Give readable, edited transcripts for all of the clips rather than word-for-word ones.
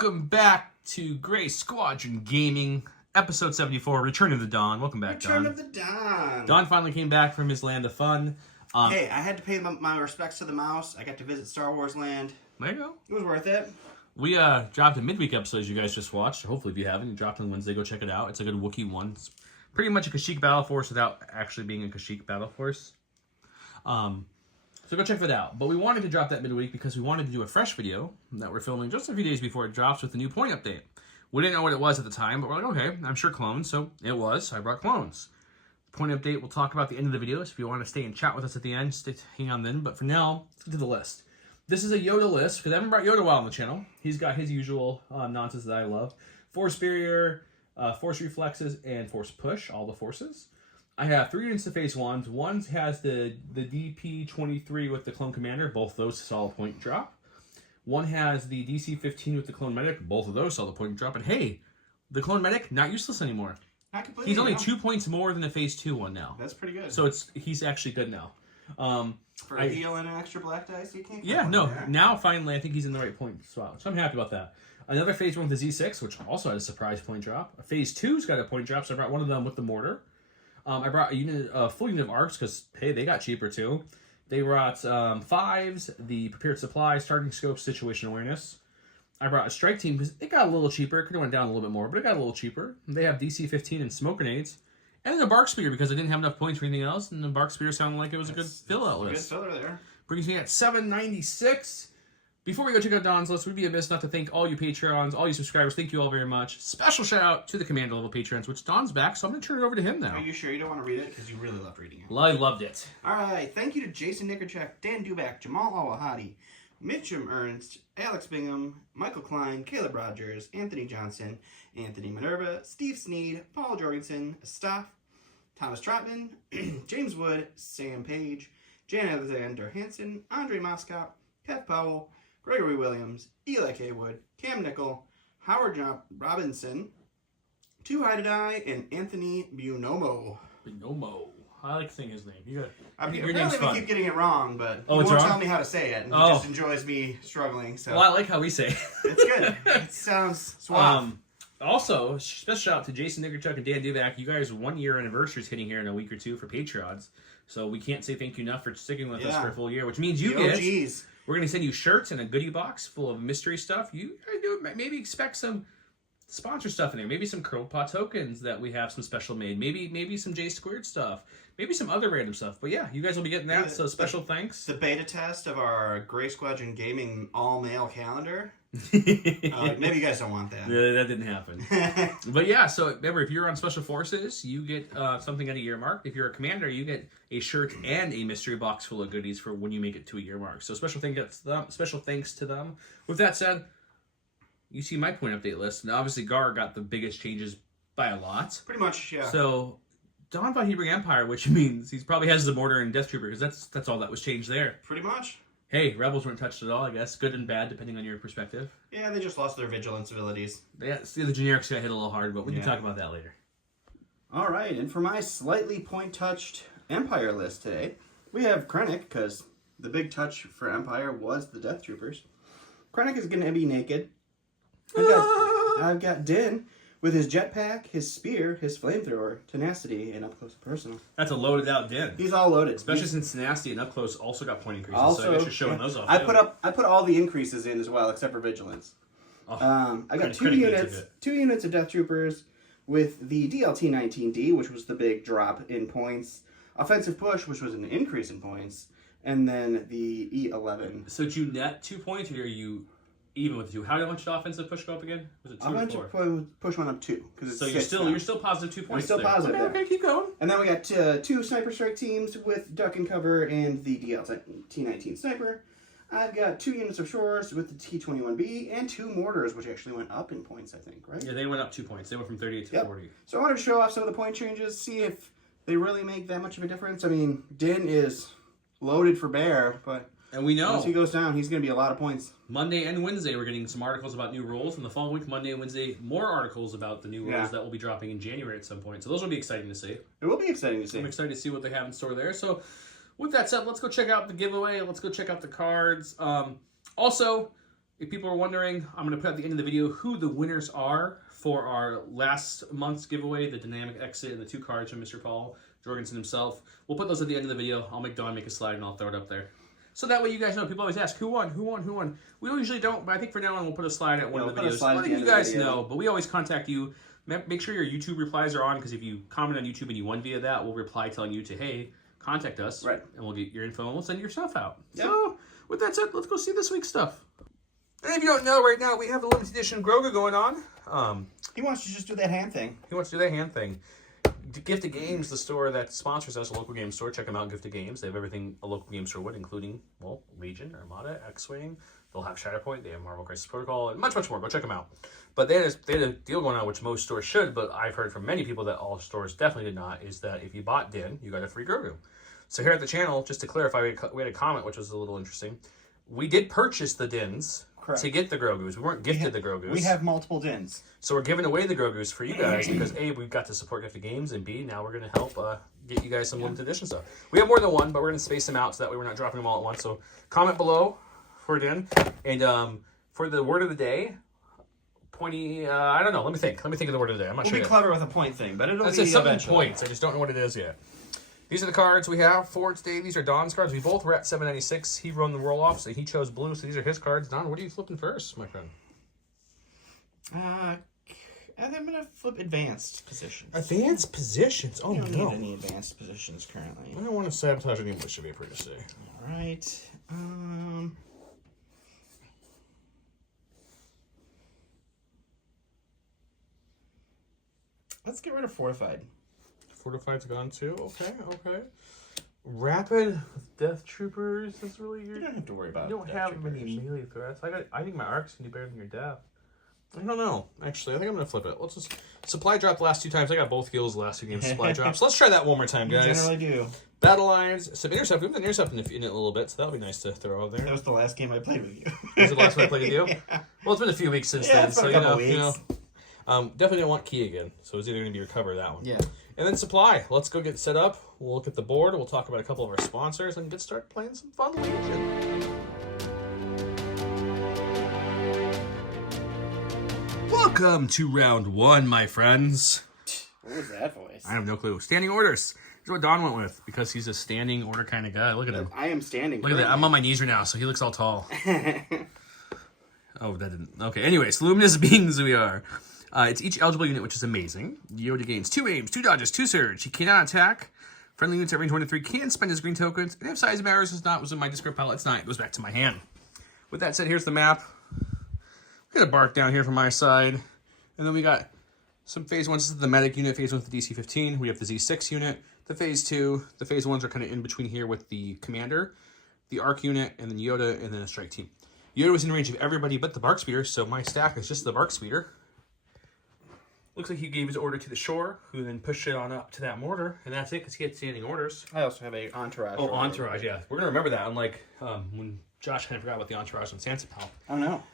Welcome back to Gray Squadron Gaming, episode 74, Return of the Dawn. Welcome back, Don. Return of the Dawn. Don finally came back from his land of fun. Hey, I had to pay my respects to the mouse. I got to visit Star Wars Land. There you go. It was worth it. We dropped a midweek episode you guys just watched. Hopefully, if you haven't, you dropped on Wednesday. Go check it out. It's a good Wookiee one. It's pretty much a Kashyyyk battle force without actually being a Kashyyyk battle force. So go check that out. But we wanted to drop that midweek because we wanted to do a fresh video that we're filming just a few days before it drops with the new point update. We didn't know what it was at the time, but we're like, okay, I'm sure clones. So it was. So I brought clones. Point update, we'll talk about the end of the video. So if you want to stay and chat with us at the end, hang on then. But for now, let's get to the list. This is a Yoda list because I haven't brought Yoda a while on the channel. He's got his usual nonsense that I love. Force barrier, force reflexes, and force push, all the forces. I have 3 units to phase 1. One has the DP-23 with the Clone Commander. Both those saw a point drop. One has the DC-15 with the Clone Medic. Both of those saw the point drop. And hey, the Clone Medic, not useless anymore. Not completely. He's only 2 points more than the phase 2 one now. That's pretty good. So he's actually good now. For a heal and an extra black dice, you can't. Yeah, no. Now finally, I think he's in the right point spot. So I'm happy about that. Another phase 1 with the Z6, which also had a surprise point drop. Phase 2's got a point drop, so I brought one of them with the mortar. I brought a full unit of arcs because, hey, they got cheaper too. They brought 5s, the prepared supply, starting scope, situation awareness. I brought a strike team because it got a little cheaper. It could have went down a little bit more, but it got a little cheaper. They have DC-15 and smoke grenades. And then a bark spear because I didn't have enough points for anything else. And the bark spear sounded like it was a good fill-out list. Good filler there. Brings me at 796. Before we go check out Don's list, we'd be amiss not to thank all you Patreons, all you subscribers. Thank you all very much. Special shout out to the Commander level Patreons, which Don's back, so I'm going to turn it over to him now. Are you sure you don't want to read it? Because you really loved reading it. I loved it. All right. Thank you to Jason Nickerchak, Dan Duback, Jamal Awahadi, Mitchum Ernst, Alex Bingham, Michael Klein, Caleb Rogers, Anthony Johnson, Anthony Minerva, Steve Sneed, Paul Jorgensen, Staff, Thomas Trotman, James Wood, Sam Page, Jan Alexander Hansen, Andre Moskop, Kev Powell, Gregory Williams, Eli Haywood, Cam Nickel, Howard Robinson, Two Hided Eye, and Anthony Buonomo. Buonomo. I like saying his name. Your Apparently name's fun. we keep getting it wrong, but he it's won't wrong? tell me how to say it. And he just enjoys me struggling. So. Well, I like how we say it. It's good. It sounds suave. Also, special shout out to Jason Nickerchuk and Dan Duvac. You guys' 1 year anniversary is hitting here in a week or two for Patrons. So we can't say thank you enough for sticking with us for a full year, which means you get... We're going to send you shirts and a goodie box full of mystery stuff. You maybe expect some sponsor stuff in there. Maybe some Curl Pot tokens that we have some special made. Maybe some J Squared stuff. Maybe some other random stuff. But yeah, you guys will be getting that, so special thanks. The beta test of our Gray Squadron Gaming all-mail calendar. Maybe you guys don't want that. Yeah, that didn't happen. But yeah, so remember, if you're on Special Forces, you get something at a year mark. If you're a commander, you get a shirt and a mystery box full of goodies for when you make it to a year mark. So special thanks to them. With that said, you see my point update list. And obviously, Gar got the biggest changes by a lot. Pretty much, yeah. So Don thought he'd bring Empire, which means he probably has the Mortar and Death Trooper, because that's all that was changed there. Pretty much. Hey, Rebels weren't touched at all, I guess. Good and bad, depending on your perspective. Yeah, they just lost their vigilance abilities. Yeah, see, the generics got hit a little hard, but we can talk about that later. All right, and for my slightly point-touched Empire list today, we have Krennic, because the big touch for Empire was the Death Troopers. Krennic is going to be naked. I've got Din with his jetpack, his spear, his flamethrower, tenacity, and up close and personal. That's a loaded out Din. He's all loaded. Especially since tenacity and up close also got point increases, so I guess you're showing those off. I put all the increases in as well, except for vigilance. I got two units of Death Troopers with the DLT-19D, which was the big drop in points, offensive push, which was an increase in points, and then the E11. So did you net 2 points, or are you even with 2? How much did offensive push go up again? Was it 2 or 4? Push went up 2. So you're still positive 2 points. I'm still positive. Okay, keep going. And then we got 2 sniper strike teams with duck and cover and the DLT-19 sniper. I've got 2 units of shores with the T-21B and 2 mortars, which actually went up in points, I think, right? Yeah, they went up 2 points. They went from 38 to 40. So I wanted to show off some of the point changes, see if they really make that much of a difference. I mean, Din is loaded for bear, but and we know once he goes down, he's going to be a lot of points. Monday and Wednesday, we're getting some articles about new rules. And the following week, Monday and Wednesday, more articles about the new rules that will be dropping in January at some point. So those will be exciting to see. It will be exciting to see. I'm excited to see what they have in store there. So with that said, let's go check out the giveaway. Let's go check out the cards. Also, if people are wondering, I'm going to put at the end of the video who the winners are for our last month's giveaway, the Dynamic Exit and the 2 cards from Mr. Paul Jorgensen himself. We'll put those at the end of the video. I'll make Dawn make a slide and I'll throw it up there. So that way you guys know. People always ask, who won, who won, who won? We usually don't, but I think for now on we'll put a slide at one of the videos. Letting you guys know, but we always contact you. Make sure your YouTube replies are on, because if you comment on YouTube and you won via that, we'll reply telling you to, hey, contact us. Right. And we'll get your info and we'll send your stuff out. Yep. So with that said, let's go see this week's stuff. And if you don't know, right now we have the limited edition Grogu going on. He wants to just do that hand thing. He wants to do that hand thing. Gifted Games, the store that sponsors us, a local game store. Check them out, Gifted Games. They have everything a local game store would, including, well, Legion, Armada, X-Wing. They'll have Shatterpoint. They have Marvel Crisis Protocol, and much, much more. Go check them out. But they had a deal going on, which most stores should, but I've heard from many people that all stores definitely did not, is that if you bought Din, you got a free Grogu. So here at the channel, just to clarify, we had a comment, which was a little interesting. We did purchase the Dins. Correct. To get the Grogus. We weren't gifted the Grogus. We have multiple Dins. So we're giving away the Grogus for you guys because A, we've got to support Gifted Games, and B, now we're going to help get you guys some limited edition stuff. We have more than one, but we're going to space them out so that way we're not dropping them all at once. So comment below for a Din. And for the word of the day, pointy, I don't know. Let me think of the word of the day. I'm not sure. We'll be clever with a point thing, but it'll be something eventually. Points. I just don't know what it is yet. These are the cards we have for today. These are Don's cards. We both were at 796. He run the roll-off, so he chose blue. So these are his cards. Don, what are you flipping first, my friend? I'm going to flip advanced positions. Advanced positions? Oh, no. We don't need any advanced positions currently. I don't want to sabotage any English, to be pretty safe. All right. Let's get rid of Fortified. Fortified's gone too. Okay. Rapid Death Troopers is really your... You don't have to worry about. You don't have many melee threats. I think my arcs can do better than your death. I don't know. Actually, I think I'm gonna flip it. Let's just supply drop the last 2 times. I got both heals the last 2 games supply drops. Let's try that one more time, guys. You generally do. Battle lines, some intercept. We haven't intercept in it a little bit, so that'll be nice to throw out there. That was the last game I played with you. Was it the last one I played with you? Yeah. Well, it's been a few weeks since then, so weeks. Definitely don't want key again. So it's either gonna be recover that one. Yeah. And then supply. Let's go get set up. We'll look at the board. We'll talk about a couple of our sponsors and get started playing some fun Legion. Welcome to round 1, my friends. What was that voice? I have no clue. Standing orders. Here's what Don went with because he's a standing order kind of guy. Look at him. I am standing. Look at that. I'm on my knees right now, so he looks all tall. Oh, that didn't. Okay. Anyways, luminous beings we are. It's each eligible unit, which is amazing. Yoda gains 2 aims, 2 dodges, 2 surge. He cannot attack. Friendly units at range 1 to 3 can spend his green tokens. And if size matters, was in my discard pile. It's not. It goes back to my hand. With that said, here's the map. We got a bark down here from my side. And then we got some phase 1. This is the medic unit. Phase 1 with the DC 15. We have the Z6 unit. The phase 2. The phase 1s are kind of in between here with the commander, the arc unit, and then Yoda, and then a strike team. Yoda was in range of everybody but the bark speeder, so my stack is just the bark speeder. Looks like he gave his order to the shore, who then pushed it on up to that mortar, and that's it, because he had standing orders. I also have a entourage. Oh, entourage, yeah. We're going to remember that, unlike when Josh kind of forgot about the entourage on Sansa Pal. I don't know.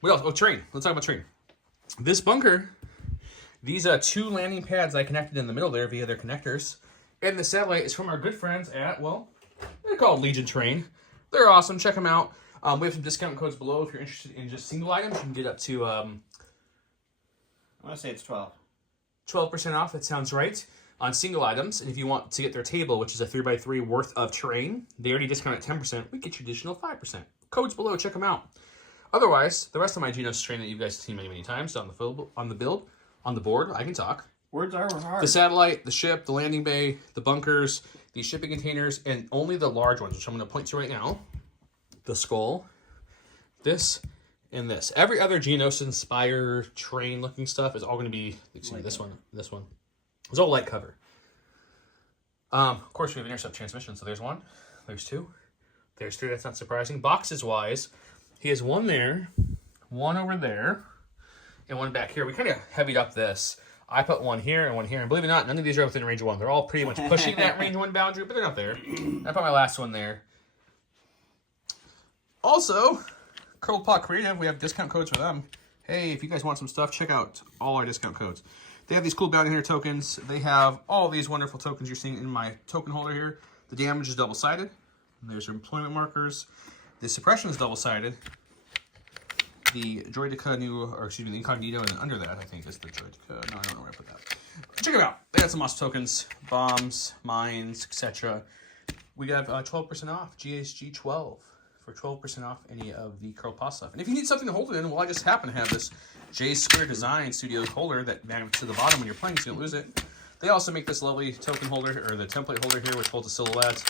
What else? Oh, terrain. Let's talk about terrain. This bunker, these 2 landing pads I connected in the middle there via their connectors, and the satellite is from our good friends at, well, they're called Legion Terrain. They're awesome. Check them out. We have some discount codes below if you're interested in just single items. You can get up to... I want to say it's 12. 12% off, that sounds right, on single items. And if you want to get their table, which is a 3x3 worth of terrain, they already discount at 10%. We get you additional 5%. Codes below, check them out. Otherwise, the rest of my Genos terrain that you guys have seen many, many times on the build, on the board, I can talk. Words are hard. The satellite, the ship, the landing bay, the bunkers, the shipping containers, and only the large ones, which I'm going to point to right now. The skull, this, and this. Every other Geonosis Spire train looking stuff is all going to be, excuse me, this one. It's all light cover. Of course, we have intercept transmission, so there's 1, there's 2, there's 3. That's not surprising. Boxes wise, he has 1 there, 1 over there, and 1 back here. We kind of heavied up this. I put 1 here and 1 here, and believe it or not, none of these are within range of 1. They're all pretty much pushing that range 1 boundary, but they're not there. I put my last 1 there. Also, Curled Pot Creative, we have discount codes for them. Hey, if you guys want some stuff, check out all our discount codes. They have these cool bounty hunter tokens. They have all these wonderful tokens you're seeing in my token holder here. The damage is double-sided. There's your employment markers. The suppression is double-sided. the Droideka new, or excuse me, the Incognito, and then under that, I think, is the Droideka. No, I don't know where I put that. Check it out. They got some awesome tokens, bombs, mines, etc. We got 12% off, GSG 12, for 12% off any of the curl paw stuff. And if you need something to hold it in, well, I just happen to have this J Square Design Studios holder that magnets to the bottom when you're playing so you don't lose it. They also make this lovely token holder, or the template holder here, which holds a silhouette.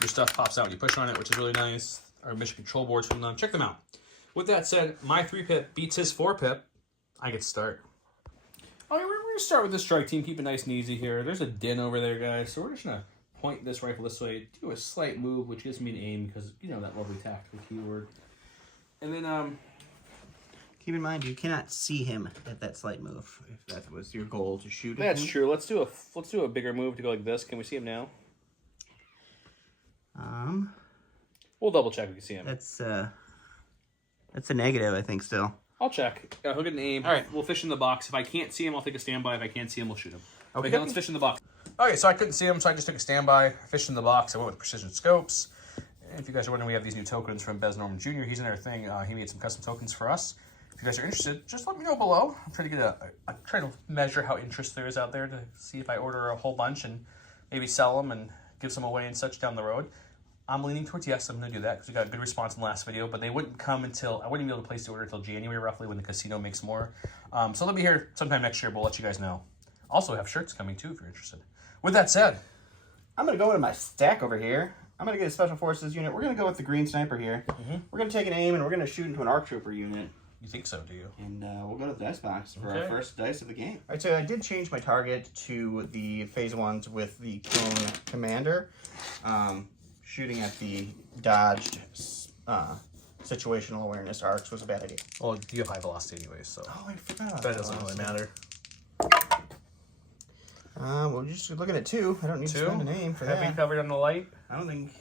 Your stuff pops out when you push on it, which is really nice. Our mission control boards from them. Check them out. With that said, my 3-pip beats his 4-pip. I get to start. All right, we're going to start with this strike team. Keep it nice and easy here. There's a din over there, guys. So we're just going to point this rifle this way, do a slight move, which gives me an aim because, you know, that lovely tactical keyword. And then, keep in mind, you cannot see him at that slight move. If that was your goal to shoot. That's true. Let's do a bigger move to go like this. Can we see him now? We'll double check if we can see him. That's a negative, I think. Still, I'll check. He'll get an aim. All right, we'll fish in the box. If I can't see him, I'll take a standby. If I can't see him, we'll shoot him. Okay, let's fish in the box. Okay, so I couldn't see him, so I just took a standby. Fished in the box. I went with precision scopes. And if you guys are wondering, we have these new tokens from Bez Norman Jr. He's in our thing. He made some custom tokens for us. If you guys are interested, just let me know below. I'm trying to get I'm trying to measure how interest there is out there to see if I order a whole bunch and maybe sell them and give some away and such down the road. I'm leaning towards yes, I'm going to do that because we got a good response in the last video, but they wouldn't come until, I wouldn't be able to place the order until January roughly when the casino makes more. So they'll be here sometime next year, but we'll let you guys know. Also have shirts coming too if you're interested. With that said, I'm going to go into my stack over here. I'm going to get a Special Forces unit. We're going to go with the green sniper here. We're going to take an aim and we're going to shoot into an ARC Trooper unit. You think so, do you? And we'll go to the dice box for our first dice of the game. All right, so I did change my target to the phase 1s with the Clone Commander. Shooting at the dodged situational awareness arcs was a bad idea. Well, you have high velocity anyway, so I forgot. that doesn't really matter. We're just looking at 2. I don't need to spend an aim for that. Heavy covered on the light? I don't think...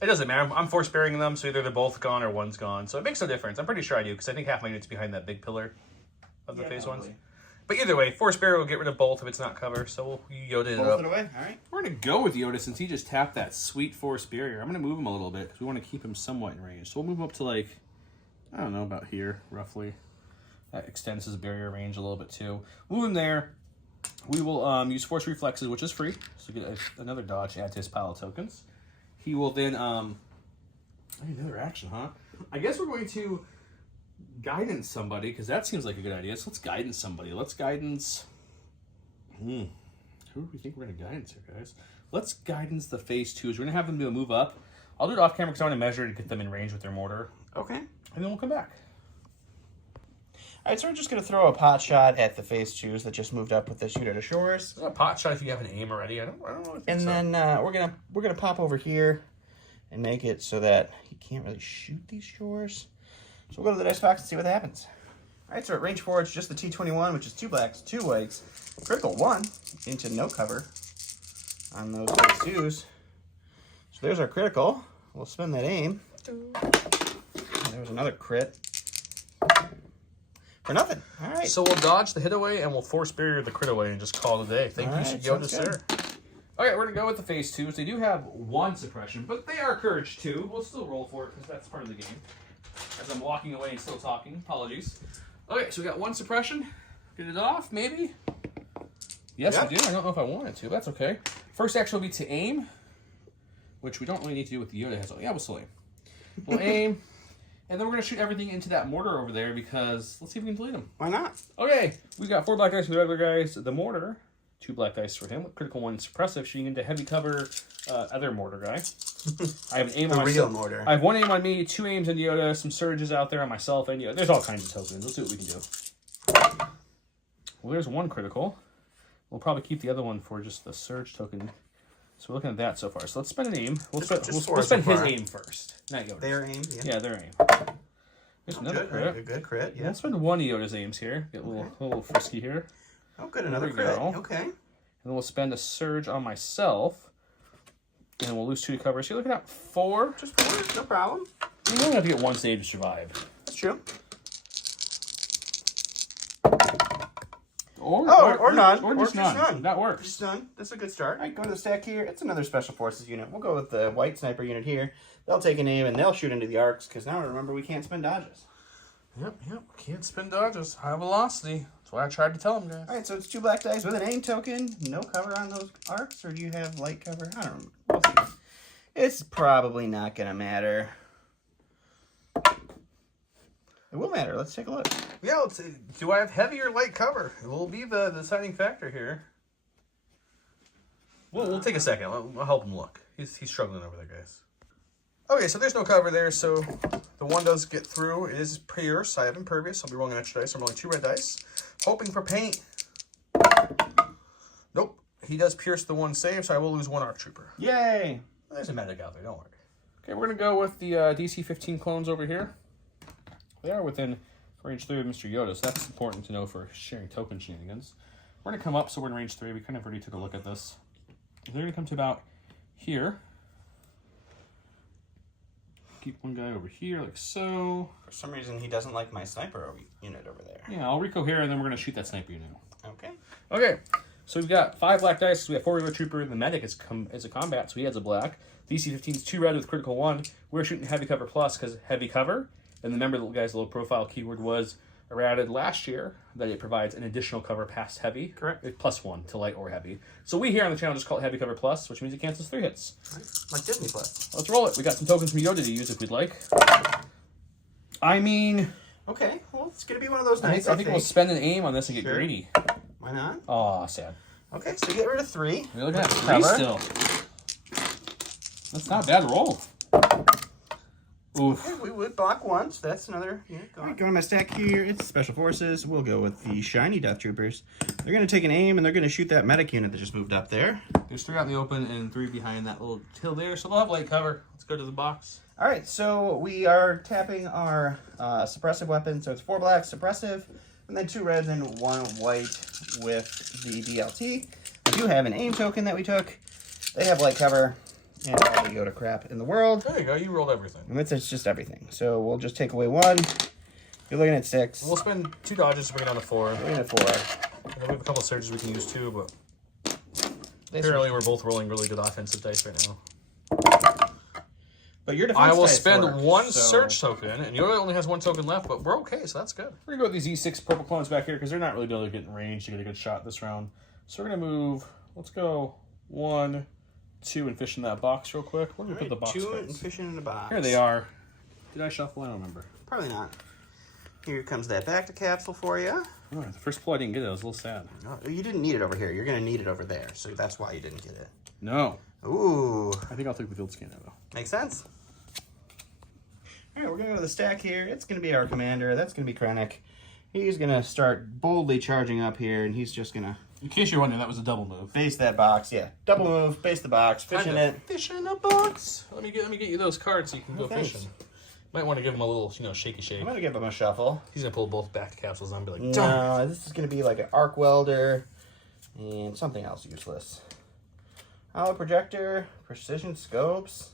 It doesn't matter. I'm force bearing them, so either they're both gone or one's gone. So it makes no difference. I'm pretty sure I do, because I think half my unit's behind that big pillar of the phase probably. 1s. But either way, force barrier will get rid of both if it's not covered, so we'll Yoda it up. Both it away, all right. We're going to go with Yoda since he just tapped that sweet force barrier. I'm going to move him a little bit because we want to keep him somewhat in range. So we'll move up to like, I don't know, about here, roughly. That extends his barrier range a little bit too. Move him there. We will use force reflexes, which is free. So get another dodge to add to his pile of tokens. He will then, another action, huh? I guess we're going to guidance somebody, because that seems like a good idea. So let's guidance somebody. Let's guidance... Who do we think we're going to guidance here, guys? Let's guidance the phase 2s. We're going to have them do a move up. I'll do it off camera because I want to measure to get them in range with their mortar. Okay. And then we'll come back. All right, so we're just going to throw a pot shot at the phase 2s that just moved up with this Yoda to Shores. A pot shot if you have an aim already. I don't know. And then we're gonna pop over here and make it so that he can't really shoot these Shores. So we'll go to the dice box and see what happens. All right, so at range 4, it's just the T21, which is 2 blacks, 2 whites. Critical 1 into no cover on those phase 2s. So there's our critical. We'll spin that aim. And there was another crit. For nothing. All right. So we'll dodge the hit away and we'll force barrier the crit away and just call it a day. Thank you, Yoda, sir. Okay, we're going to go with the phase 2s. They do have 1 suppression, but they are courage 2. We'll still roll for it because that's part of the game. As I'm walking away and still talking. Apologies. Okay, so we got 1 suppression. Get it off, maybe? Yes, we do. I don't know if I wanted to. That's okay. First action will be to aim, which we don't really need to do with the Yoda has. Yeah, we'll still aim. We'll aim. And then we're going to shoot everything into that mortar over there because let's see if we can delete them. Why not? Okay, we've got 4 black dice for the regular guys. The mortar, 2 black dice for him. Critical 1 suppressive, shooting into heavy cover other mortar guy. I have an aim on myself. Real mortar. I have 1 aim on me, 2 aims on Yoda, some surges out there on myself, and Yoda. There's all kinds of tokens. Let's see what we can do. Well, there's 1 critical. We'll probably keep the other one for just the surge token. So we're looking at that so far. So let's spend an aim. We'll spend his aim first. Not Yoda's. Their aim? Yeah, their aim. There's another crit. Good crit, yeah. We'll spend 1 of Yoda's aims here. Get a little frisky here. Oh, good, another crit. Go. Okay. And then we'll spend a surge on myself. And we'll lose 2 to cover. So you're looking at 4. Just 4, no problem. You only have to get 1 save to survive. That's true. Or none. Or just none. That works. Just none. That's a good start. All right, go to the stack here. It's another Special Forces unit. We'll go with the white sniper unit here. They'll take an aim and they'll shoot into the arcs because now remember we can't spend dodges. Yep. Can't spin dodges. High velocity. That's what I tried to tell him, guys. All right, so it's 2 black dice with an aim token. No cover on those arcs, or do you have light cover? I don't remember. We'll see. It's probably not going to matter. It will matter. Let's take a look. Yeah, let's see. Do I have heavy or light cover? It will be the deciding factor here. We'll take a second. I'll help him look. He's struggling over there, guys. Okay, so there's no cover there, so the one does get through. It is pure, so I have impervious. I'll be rolling an extra dice. I'm rolling 2 red dice. Hoping for paint. Nope. He does pierce the 1 save, so I will lose 1 ARC Trooper. Yay! There's a medic out there, don't worry. Okay, we're going to go with the DC 15 clones over here. They are within range 3 of Mr. Yoda, so that's important to know for sharing token shenanigans. We're going to come up, so we're in range 3. We kind of already took a look at this. They're going to come to about here. Keep one guy over here, like so. For some reason, he doesn't like my sniper unit over there. Yeah, I'll Rico here, and then we're going to shoot that sniper unit. Okay. Okay, so we've got 5 black dice. We have 4 regular trooper. The medic is a combat, so he has a black. DC 15 is 2 red with critical 1. We're shooting heavy cover plus because heavy cover. And remember, the guy's low profile keyword was errated last year that it provides an additional cover past heavy. Correct. +1 to light or heavy. So we here on the channel just call it heavy cover plus, which means it cancels 3 hits. Right. Like Disney Plus. Let's roll it. We got some tokens from Yoda to use if we'd like. I mean, Okay, well, it's going to be one of those nights, I think we'll spend an aim on this and get greedy. Why not? Aw, sad. Okay, so get rid of 3. We're looking at 3 still. That's not a bad roll. Oof. Okay, we would block once. That's another unit gone. Going to my stack here. It's Special Forces. We'll go with the shiny Death Troopers. They're going to take an aim, and they're going to shoot that medic unit that just moved up there. There's 3 out in the open and 3 behind that little hill there, so they'll have light cover. Let's go to the box. All right, so we are tapping our suppressive weapon. So it's 4 black suppressive, and then 2 reds and 1 white with the DLT. I do have an aim token that we took. They have light cover. And all the Yoda crap in the world. There you go. You rolled everything. And it's just everything. So we'll just take away 1. You're looking at 6. We'll spend 2 dodges to bring it down to 4. We're at 4. We have a couple of surges we can use too, but apparently we're both rolling really good offensive dice right now. But your defense I will dice spend work, 1 so... surge token, and Yoda only has 1 token left, but we're okay, so that's good. We're going to go with these E6 purple clones back here because they're not really able to get in range to get a good shot this round. So we're going to move, let's go 1, 2 and fish in that box real quick. Where do we put the box? 2 and fishing in the box. Here they are. Did I shuffle? I don't remember. Probably not. Here comes that back to capsule for you. Oh, the first pull I didn't get it. I was a little sad. Oh, you didn't need it over here. You're going to need it over there. So that's why you didn't get it. No. Ooh. I think I'll take the field scanner though. Makes sense. All right, we're going to go to the stack here. It's going to be our commander. That's going to be Krennic. He's going to start boldly charging up here, and he's just going to... In case you're wondering, that was a double move. Base that box, yeah. Double move, base the box, fish in it. Fish in a box. Let me get you those cards so you can go thanks. fishing. Might want to give him a little, shaky shake. I'm going to give him a shuffle. He's going to pull both back to capsules and be like, no, this is going to be like an arc welder and something else useless. Hollow projector, precision scopes.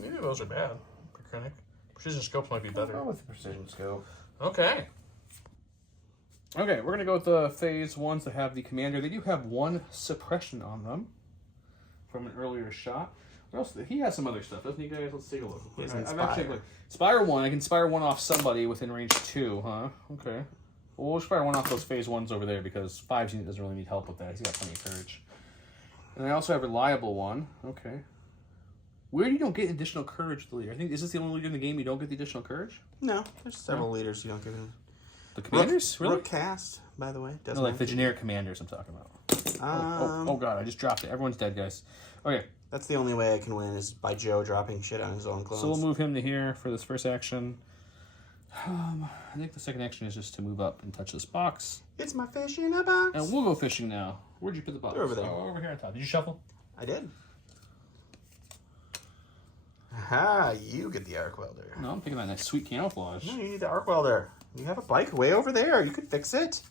Maybe those are bad for Krennic. Precision scopes might be better. I'll go with the precision scope. Okay. Okay, we're going to go with the phase 1s that have the commander. They do have 1 suppression on them from an earlier shot. What else? He has some other stuff, doesn't he, guys? Let's take a look. I've actually Spire 1. I can Spire 1 off somebody within range 2, huh? Okay. Well, we'll Spire 1 off those phase 1s over there because 5's unit doesn't really need help with that. He's got plenty of courage. And I also have Reliable 1. Okay. Weird you don't get additional courage with the leader. I think, is this the only leader in the game you don't get the additional courage? No, there's several leaders you don't give him. The commanders? Really? Rook cast, by the way. No, like the generic commanders I'm talking about. Oh god, I just dropped it. Everyone's dead, guys. Okay. That's the only way I can win is by Joe dropping shit on his own clones. So we'll move him to here for this first action. I think the second action is just to move up and touch this box. It's my fish in a box. And we'll go fishing now. Where'd you put the box? They're over there. Oh, over here on top. Did you shuffle? I did. Aha, you get the arc welder. No, I'm picking that nice sweet camouflage. No, you need the arc welder. You have a bike way over there. You could fix it.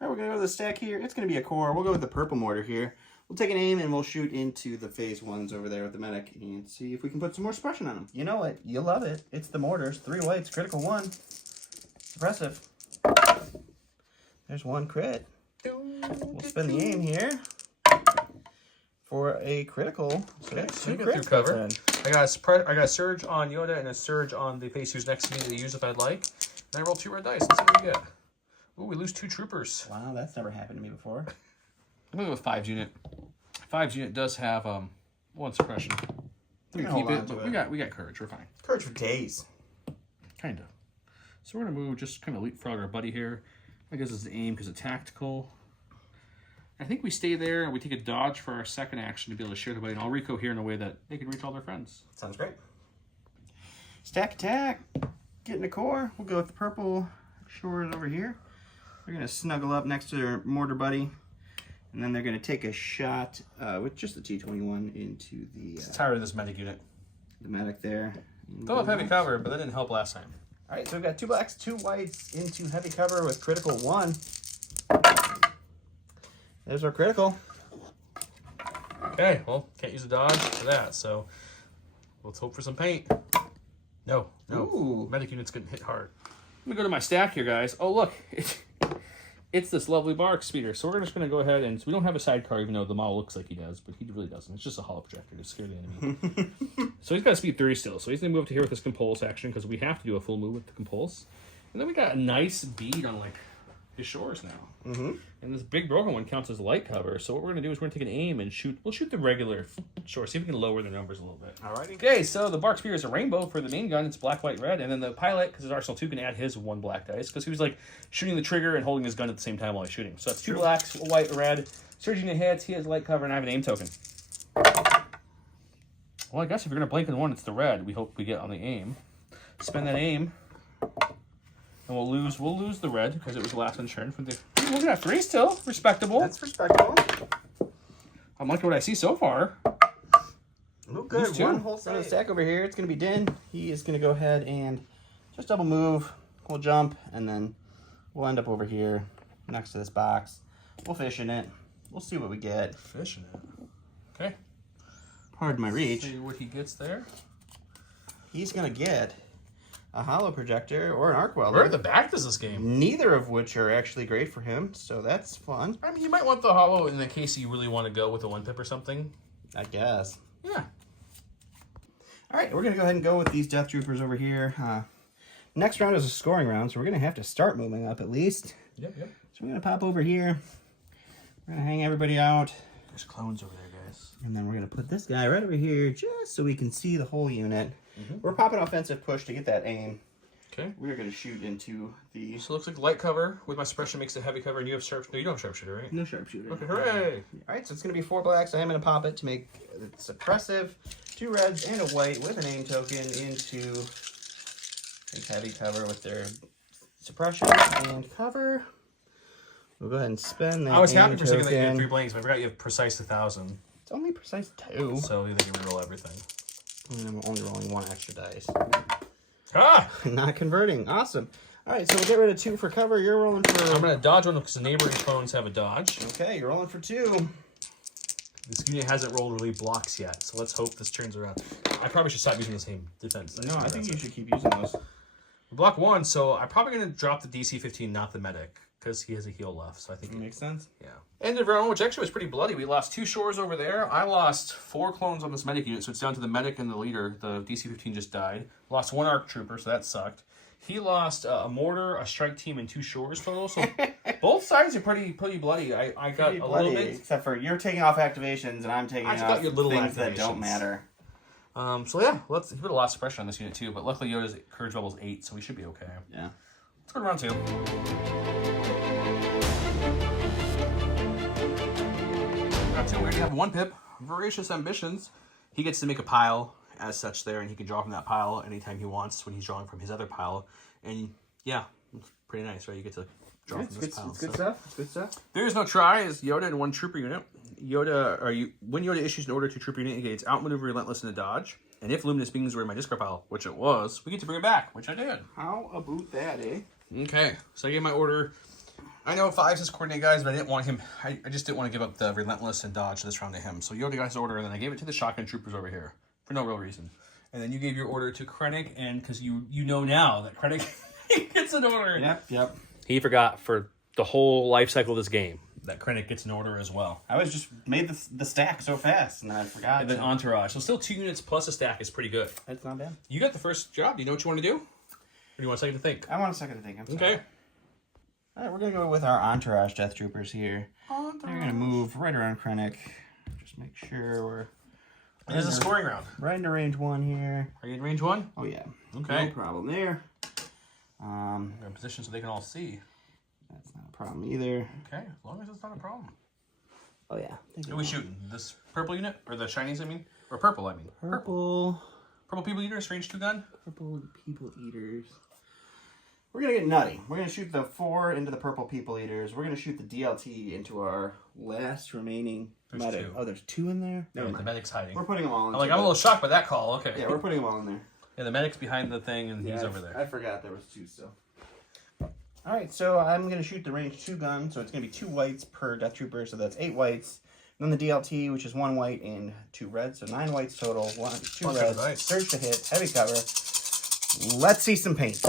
All right, we're going to go to the stack here. It's going to be a core. We'll go with the purple mortar here. We'll take an aim and we'll shoot into the phase 1s over there with the medic and see if we can put some more suppression on them. You know it. You'll love it. It's the mortars. 3 whites, critical 1. Suppressive. There's 1 crit. We'll spin the aim here for a critical. So that's 2 get crits. through cover. I got a surge on Yoda and a surge on the face who's next to me to use if I'd like. And I roll 2 red dice. Let's see what we get. Ooh, we lose 2 troopers. Wow, that's never happened to me before. I'm going to go with 5 unit. 5 unit does have 1 suppression. We can hold keep on it, to but it. we got courage. We're fine. Courage for days. Kind of. So we're going to move, just kind of leapfrog our buddy here. I guess it's aim because it's tactical. I think we stay there and we take a dodge for our second action to be able to share the buddy. And I'll reco here in a way that they can reach all their friends. Sounds great. Stack attack. Getting a core. We'll go with the purple shores over here. They're going to snuggle up next to their mortar buddy. And then they're going to take a shot with just the T-21 into the... Tired of this medic unit. The medic there. They'll have heavy cover, but that didn't help last time. All right, so we've got 2 blacks, 2 whites into heavy cover with critical 1. There's our critical. Okay, well, can't use a dodge for that, so let's hope for some paint. No. Ooh. Medic unit's getting hit hard. Let me go to my stack here, guys. Oh, look. It's this lovely bark speeder. So we're just going to go ahead and... So we don't have a sidecar, even though the model looks like he does, but he really doesn't. It's just a hollow projector to scare the enemy. So he's got a speed 30 still. So he's going to move up to here with his compulse action because we have to do a full move with the compulse. And then we got a nice bead on, like, his shores now. Mm-hmm. And this big broken one counts as light cover. So what we're going to do is we're going to take an aim and shoot. We'll shoot the regular shores. See if we can lower their numbers a little bit. Alrighty. Okay, so the bark spear is a rainbow for the main gun. It's black, white, red. And then the pilot, because his Arsenal 2, can add his 1 black dice. Because he was like shooting the trigger and holding his gun at the same time while he's shooting. So that's 2 blacks, a white, a red. Surging the hits. He has light cover, and I have an aim token. Well, I guess if you're going to blink in 1, it's the red we hope we get on the aim. Spend that aim. And we'll lose the red because it was the last one turned from the... We're looking at 3 still. Respectable. That's respectable. I'm liking what I see so far. Oh, good. 1 whole side of the stack over here. It's going to be Din. He is going to go ahead and just double move. We'll jump, and then we'll end up over here next to this box. We'll fish in it. We'll see what we get. Fish in it. Okay. Pardon my reach. See what he gets there. He's going to get a hollow projector or an arc welder. Where the back does this game? Neither of which are actually great for him, so that's fun. I mean, you might want the hollow in the case you really want to go with a 1-pip or something. I guess. Yeah. All right, we're going to go ahead and go with these Death Troopers over here. Next round is a scoring round, so we're going to have to start moving up at least. Yep. So we're going to pop over here. We're going to hang everybody out. There's clones over there, guys. And then we're going to put this guy right over here just so we can see the whole unit. We're popping offensive push to get that aim. Okay. We're going to shoot into the... So it looks like light cover with my suppression makes it heavy cover, and you have sharpshooter. No, you don't have sharpshooter, right? No sharpshooter. Okay, hooray! All right, so it's going to be 4 blacks. I am going to pop it to make it suppressive. 2 reds and a white with an aim token into heavy cover with their suppression and cover. We'll go ahead and spend that. I was happy for a second that you had token. 3 blanks, but I forgot you have precise 1,000. It's only precise 2. So you think you reroll everything. And I'm only rolling 1 extra dice. Ah! Not converting. Awesome. All right, so we'll get rid of 2 for cover. You're rolling for... I'm going to dodge one because the neighboring clones have a dodge. Okay, you're rolling for 2. This unit hasn't rolled really blocks yet, so let's hope this turns around. I probably should stop using the same defense. No, I think you should keep using those. Block 1, so I'm probably going to drop the DC 15, not the medic, because he has a heal left, so I think... Makes sense. Yeah. End of round, which actually was pretty bloody. We lost 2 shores over there. I lost 4 clones on this medic unit, so it's down to the medic and the leader. The DC 15 just died. Lost 1 arc trooper, so that sucked. He lost a mortar, a strike team, and 2 shores total. So both sides are pretty bloody. I got a little bit, except for you're taking off activations and I'm taking I just off got your little things that activations. don't matter. So yeah, he put a lot of suppression on this unit too. But luckily Yoda's courage level is 8, so we should be okay. Yeah. Let's go to round 2. Round 2, we already have 1 pip. Voracious Ambitions. He gets to make a pile as such there, and he can draw from that pile anytime he wants when he's drawing from his other pile. And yeah, it's pretty nice, right? You get to draw from this pile. It's good stuff. It's good stuff. There is no try is Yoda and 1 trooper unit. When Yoda issues an order to trooper unit, he gets outmaneuver, relentless, and a dodge. And if luminous beings were in my discard pile, which it was, we get to bring it back, which I did. How about that, eh? Okay, so I gave my order. I know 5's his coordinate, guys, but I didn't want him. I just didn't want to give up the relentless and dodge this round to him. So Yoda got his order, and then I gave it to the shotgun troopers over here for no real reason. And then you gave your order to Krennic, and because you know now that Krennic gets an order. Yep. He forgot for the whole life cycle of this game that Krennic gets an order as well. I was just made the stack so fast, and then I forgot. And then Entourage. So still 2 units plus a stack is pretty good. That's not bad. You got the first job. Do you know what you want to do? do you want a second to think? I want a second to think. I'm sorry. Okay. All right, we're going to go with our Entourage Death Troopers here. Entourage. They're going to move right around Krennic. Just make sure we're... This is a scoring round. Right into range 1 here. Are you in range 1? Oh, yeah. Okay. No problem there. We're in position so they can all see. That's not a problem either. Okay, as long as it's not a problem. Oh, yeah. Who are we shooting? This purple unit? Or the shinies, I mean? Or purple, I mean. Purple. Purple people eaters, range 2 gun? Purple people eaters. We're going to get nutty. We're going to shoot the 4 into the purple people eaters. We're going to shoot the DLT into our last remaining medic. 2. Oh, there's 2 in there? Yeah, the medic's hiding. We're putting them all in. I'm a little shocked by that call. Okay. Yeah, we're putting them all in there. Yeah, the medic's behind the thing and he's over there. I forgot there was 2 still. All right, so I'm going to shoot the range 2 gun. So it's going to be 2 whites per Death Trooper. So that's 8 whites. And then the DLT, which is 1 white and 2 reds. So 9 whites total. 2 reds. Nice. Surge to hit. Heavy cover. Let's see some paint.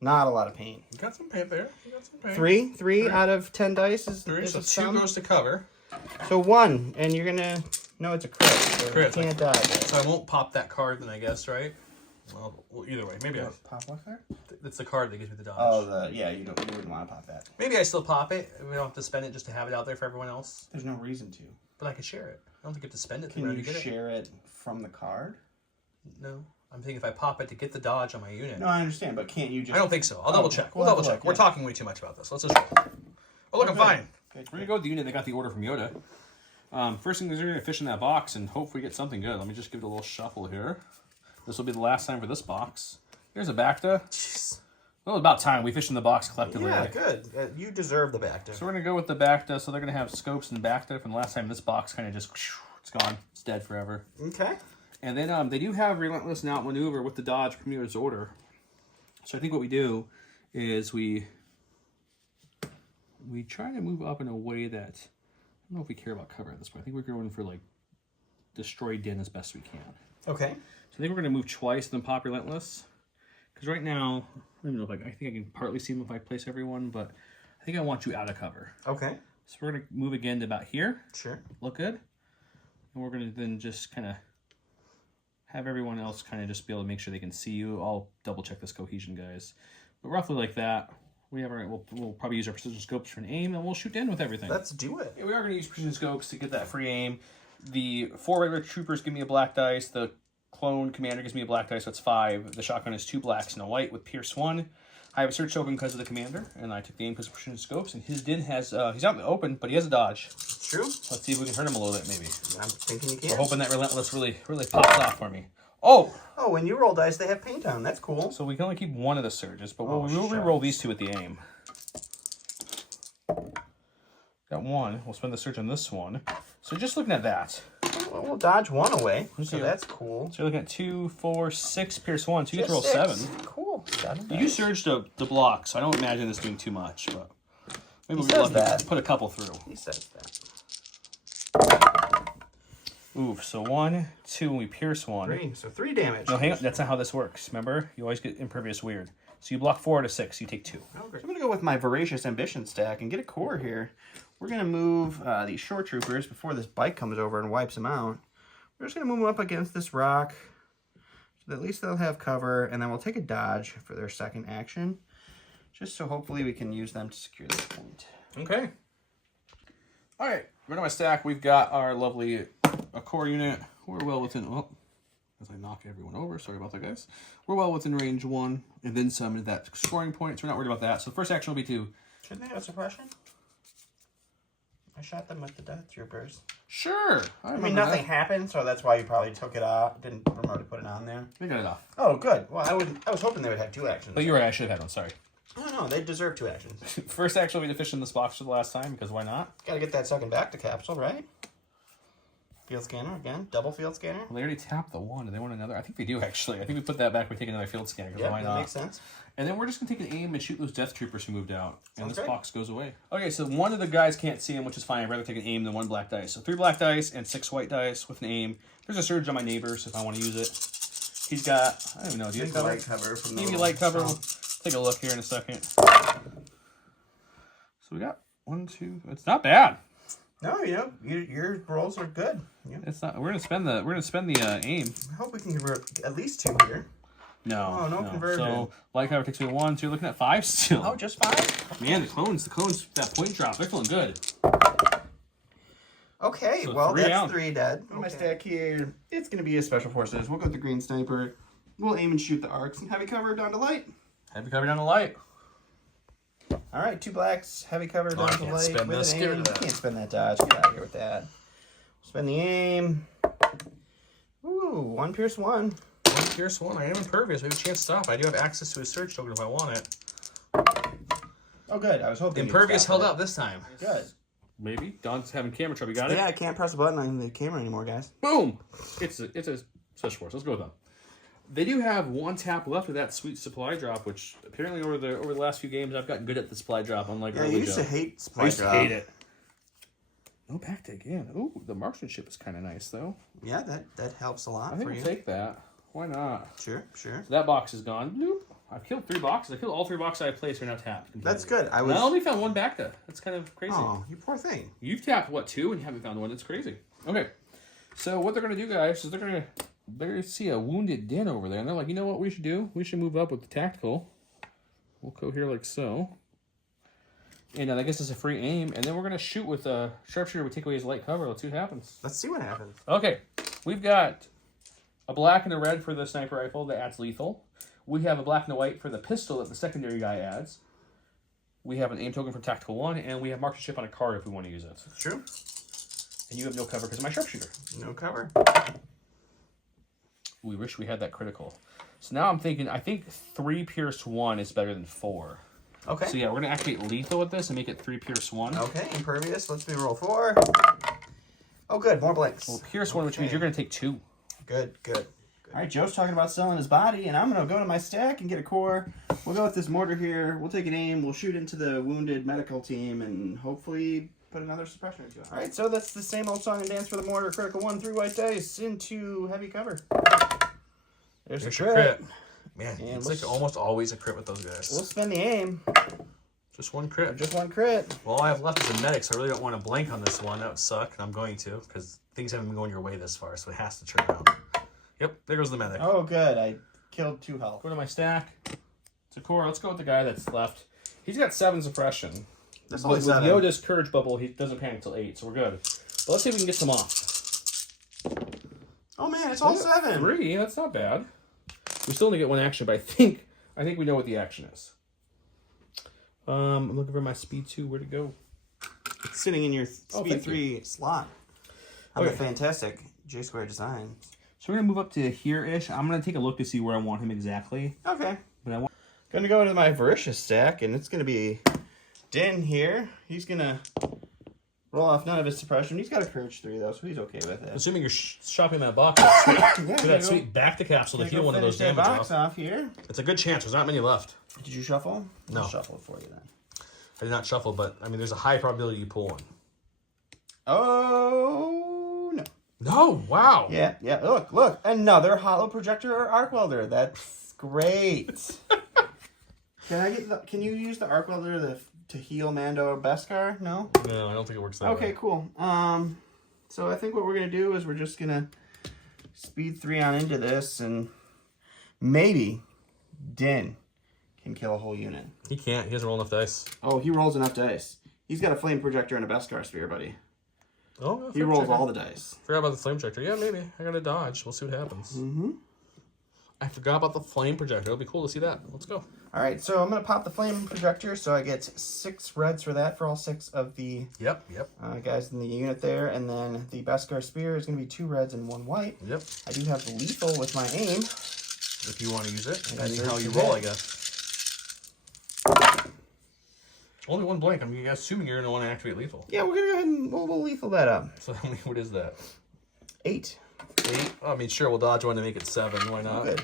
Not a lot of paint. You got some paint there. You got some paint. 3 out of 10 dice is 3, is so a 2 sum. goes to cover. So 1, and you're gonna no, it's a crit. So Crit, you can't dodge it. So I won't pop that card then, I guess, right? Well, either way, maybe Pop what there? it's the card that gives me the dodge. Oh, yeah, you wouldn't want to pop that. Maybe I still pop it. We don't have to spend it just to have it out there for everyone else. There's no reason to. But I could share it. I don't think you have to spend it. Can you share it from the card? No. I'm thinking if I pop it to get the dodge on my unit. No, I understand, but can't you just... I don't think so. I'll double check. We'll We'll double check. look, We're yeah. talking way too much about this. Let's just roll. Oh, look, I'm fine. Okay, We're going to go with the unit that got the order from Yoda. First thing is we're going to fish in that box and hopefully get something good. Let me just give it a little shuffle here. This will be the last time for this box. Here's a Bacta. Jeez. Well, about time. We fished in the box collectively. Yeah, good. You deserve the Bacta. So we're going to go with the Bacta. So they're going to have scopes and Bacta from the last time. This box kind of just, it's gone. It's dead forever. Okay. And then they do have Relentless and Outmaneuver with the Dodge Premier's order. So I think what we do is we try to move up in a way that, I don't know if we care about cover at this point. I think we're going for like destroy Din as best we can. Okay. So I think we're going to move twice and then pop Relentless. Because right now, I don't know if I think I can partly see them if I place everyone, but I think I want you out of cover. Okay. So we're going to move again to about here. Sure. Look good. And we're going to then just kind of have everyone else kind of just be able to make sure they can see you. I'll double check this cohesion, guys. But roughly like that. We'll probably use our precision scopes for an aim, and we'll shoot in with everything. Let's do it. Yeah, we are going to use precision scopes to get that free aim. The 4 regular troopers give me a black dice. The clone commander gives me a black dice, so it's 5. The shotgun is 2 blacks and a white with Pierce 1. I have a search open because of the commander, and I took the aim because of precision scopes. And his Din has, he's out in the open, but he has a dodge. True. Let's see if we can hurt him a little bit, maybe. I'm thinking you can. We're hoping that Relentless really pops off for me. Oh! Oh, when you roll dice, they have paint on. That's cool. So we can only keep one of the surges, but we'll shucks. re-roll these 2 at the aim. Got 1. We'll spend the surge on this one. So just looking at that. Well, we'll dodge 1 away. So see. that's cool. So you're looking at 2, 4, 6, Pierce 1. So you get to roll Just 7. 6. Cool. 7 You surged the block, so I don't imagine this doing too much, but maybe He we'd says love to that. put a couple through. He says that. Oof, so 1, 2, and we pierce 1. 3. So 3 damage. No, hang on. That's not how this works. Remember? You always get impervious weird. So you block 4 out of 6. You take 2. Oh, great. I'm going to go with my Voracious Ambition stack and get a core here. We're going to move these short troopers before this bike comes over and wipes them out. We're just going to move them up against this rock so that at least they'll have cover, and then we'll take a dodge for their second action, just so hopefully we can use them to secure this point. Okay. All right. Right on my stack, we've got our lovely core unit. We're well within... Oh, as I knock everyone over. Sorry about that, guys. We're well within range 1, and then some at that scoring point, so we're not worried about that. So the first action will be to... Shouldn't they have suppression? I shot them with the Death Troopers. Sure. I mean, nothing happened, so that's why you probably took it off. Didn't remember to put it on there. They got it off. Oh, good. Well, I was hoping they would have 2 actions. But you're right. I should have had one. Sorry. No, they deserve 2 actions. First action will be to fish in this box for the last time, because why not? Gotta get that second back to capsule, right? Field scanner again. Double field scanner. Well, they already tapped the 1. Do they want another? I think they do, actually. I think we put that back. We take another field scanner, because why Yeah, not? that makes sense. And then we're just going to take an aim and shoot those Death Troopers who moved out. And Sounds this great. box goes away. Okay, so one of the guys can't see him, which is fine. I'd rather take an aim than 1 black dice. So 3 black dice and 6 white dice with an aim. There's a surge on my neighbors if I want to use it. He's got, I don't even know. Do you have cover? Light cover from the Maybe little light cover. stump. Take a look here in a second. So we got 1, 2. It's not bad. No, your rolls are good. Yeah. It's not. We're gonna spend the aim. I hope we can convert at least 2 here. No. Oh, no conversion. So light cover takes away 1, so you're looking at 5 still. Oh, just 5? Man, the clones, that point drop, they're feeling good. Okay, So well, 3 that's down. 3 dead. Okay. My stack here, it's going to be a Special Forces. We'll go with the green sniper. We'll aim and shoot the arcs. Heavy cover down to light. Heavy cover down to light. All right, 2 blacks, heavy cover down to light. Spend with this. an Get aim. rid of You that. can't spend that dodge. Get out of here with that. Spend the aim. Ooh, 1 pierce 1. 1 pierce 1. I am impervious. We have a chance to stop. I do have access to a search token if I want it. Oh, good. I was hoping Impervious you'd stop held it. out this time. Good. Maybe. Don's having camera trouble. You got it? Yeah, I can't press a button on the camera anymore, guys. Boom! It's a special force. Let's go with them. They do have 1 tap left with that sweet supply drop, which apparently over the last few games I've gotten good at the supply drop. Unlike Yeah, early you used to Joe. hate supply I used drop. to hate it. No back to again. Ooh, the marksmanship is kind of nice though. Yeah, that helps a lot I think for we'll you. take that. Why not? Sure. So that box is gone. Bloop. I've killed 3 boxes. I killed all 3 boxes I placed are now tapped. Completely. That's good. I only found 1 back to. That's kind of crazy. Oh, you poor thing. You've tapped what 2 and you haven't found 1. That's crazy. Okay, so what they're gonna do, guys, is they're gonna see a wounded den over there, and they're like, you know what we should do? We should move up with the tactical. We'll go here like so, and I guess it's a free aim, and then we're gonna shoot with a sharpshooter. We take away his light cover. Let's see what happens. Let's see what happens. Okay, we've got a black and a red for the sniper rifle that adds lethal. We have a black and a white for the pistol that the secondary guy adds. We have an aim token for tactical 1, and we have marksmanship on a card if we want to use it. True. And you have no cover because of my sharpshooter. No cover. We wish we had that critical. So now I'm thinking, I think 3 pierce 1 is better than 4. Okay. So yeah, we're going to activate lethal with this and make it 3 pierce 1. Okay, impervious. Let's roll 4. Oh, good. More blanks. Well, pierce 1, which means you're going to take 2. Good. All right, Joe's talking about selling his body, and I'm going to go to my stack and get a core. We'll go with this mortar here. We'll take an aim. We'll shoot into the wounded medical team and hopefully put another suppression into it. All right, so that's the same old song and dance for the mortar. Critical 1, 3 white dice into heavy cover. There's a crit. Man, And it's let's- like almost always a crit with those guys. We'll spend the aim. Just 1 crit. Just 1 crit. Well, all I have left is a medic, so I really don't want to blank on this one. That would suck, and I'm going to, because things haven't been going your way this far, so it has to turn around. Yep, there goes the medic. Oh, good. I killed 2 health. Go to my stack. It's a core. Let's go with the guy that's left. He's got 7 suppression. That's only With 7. Yoda's courage bubble, he doesn't panic till 8, so we're good. But let's see if we can get some off. Oh, man, it's all 7. 3, that's not bad. We still only get 1 action, but I think we know what the action is. I'm looking for my speed 2. Where'd it go? It's sitting in your speed thank 3 slot. How Okay. fantastic J Square design. So we're gonna move up to here-ish. I'm gonna take a look to see where I want him exactly. Okay. But I want. Gonna go into my Varicious stack, and it's gonna be Din here. He's gonna roll off none of his suppression. He's got a courage 3 though, so he's okay with it. Assuming you're shopping that box, Yeah, sweet back to capsule to Gonna heal go one of those finish that damage box off. off here. It's a good chance. There's not many left. Did you shuffle? No. I'll shuffle it for you then. I did not shuffle, but I mean, there's a high probability you pull one. Oh no. No! Wow! Yeah. Look. Another hollow projector or arc welder. That's great. Can you use the arc welder to heal Mando or Beskar? No? No, I don't think it works that way. Okay, cool. So I think what we're gonna do is we're just gonna speed 3 on into this, and maybe Din can kill a whole unit. He can't. He doesn't roll enough dice. Oh, he rolls enough dice. He's got a flame projector and a Beskar sphere, buddy. Oh, He rolls all the dice. Forgot about the flame projector. Yeah, maybe. I gotta dodge. We'll see what happens. Mm-hmm. I forgot about the flame projector. It'll be cool to see that. Let's go. All right, so I'm gonna pop the flame projector, so I get 6 reds for that for all 6 of the Yep. guys in the unit there, and then the Beskar spear is gonna be 2 reds and 1 white. Yep. I do have the lethal with my aim. If you want to use it, And depending there's how you the roll, hit. I guess. Only 1 blank. I'm assuming you're gonna want to activate lethal. Yeah, we're gonna go ahead and we'll lethal that up. So what is that? 8. 8? Oh, I mean, sure, we'll dodge one to make it 7. Why not? Good.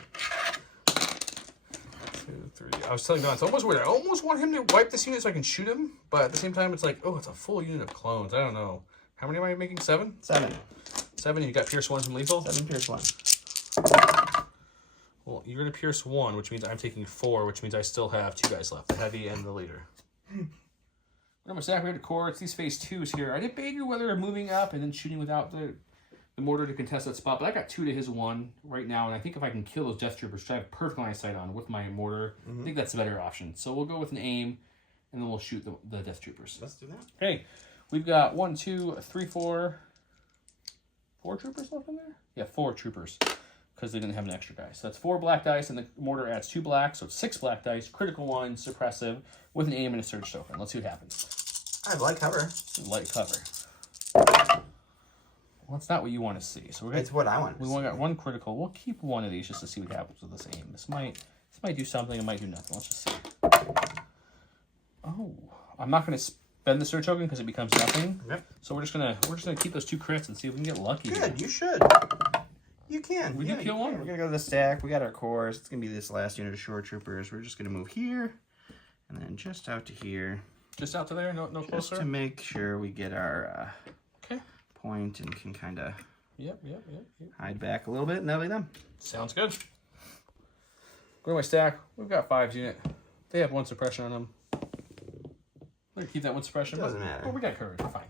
2, 3. I was telling Don, it's almost weird. I almost want him to wipe this unit so I can shoot him, but at the same time, it's like, oh, it's a full unit of clones. I don't know. How many am I making? 7? 7. 7. You got pierce 1 from lethal. 7 pierce 1. Well, you're gonna pierce 1, which means I'm taking 4, which means I still have 2 guys left, the heavy and the leader. I'm a stack. We have the core. It's these phase 2s here. I debated whether moving up and then shooting without the the mortar to contest that spot, but I got 2 to his 1 right now, and I think if I can kill those Death Troopers, which I have perfect line of sight on with my mortar, I think that's a better option. So we'll go with an aim, and then we'll shoot the Death Troopers. Let's do that. Okay, we've got 4 troopers left in there? Yeah, 4 troopers, because they didn't have an extra guy. So that's 4 black dice, and the mortar adds 2 black, so it's 6 black dice, critical 1, suppressive, with an aim and a surge token. Let's see what happens. I have light cover. Light cover. Well, that's not what you want to see. So It's what I want. We only got 1 critical. We'll keep 1 of these just to see what happens with this aim. This might do something. It might do nothing. Let's just see. Oh, I'm not going to spend the surge token because it becomes nothing. Yep. So we're just gonna keep those 2 crits and see if we can get lucky. Good. Here. You should. You can. We do kill 1. We're gonna go to the stack. We got our cores. It's gonna be this last unit of shore troopers. We're just gonna move here, and then just out to here. Just out to there. No Just closer. to make sure we get our Okay. point and can kind of Yep. hide back a little bit, and that'll be them. Sounds good. Go to my stack. We've got 5 unit. They have 1 suppression on them. We're gonna keep that 1 suppression. Doesn't matter. Well, we got courage. We're fine.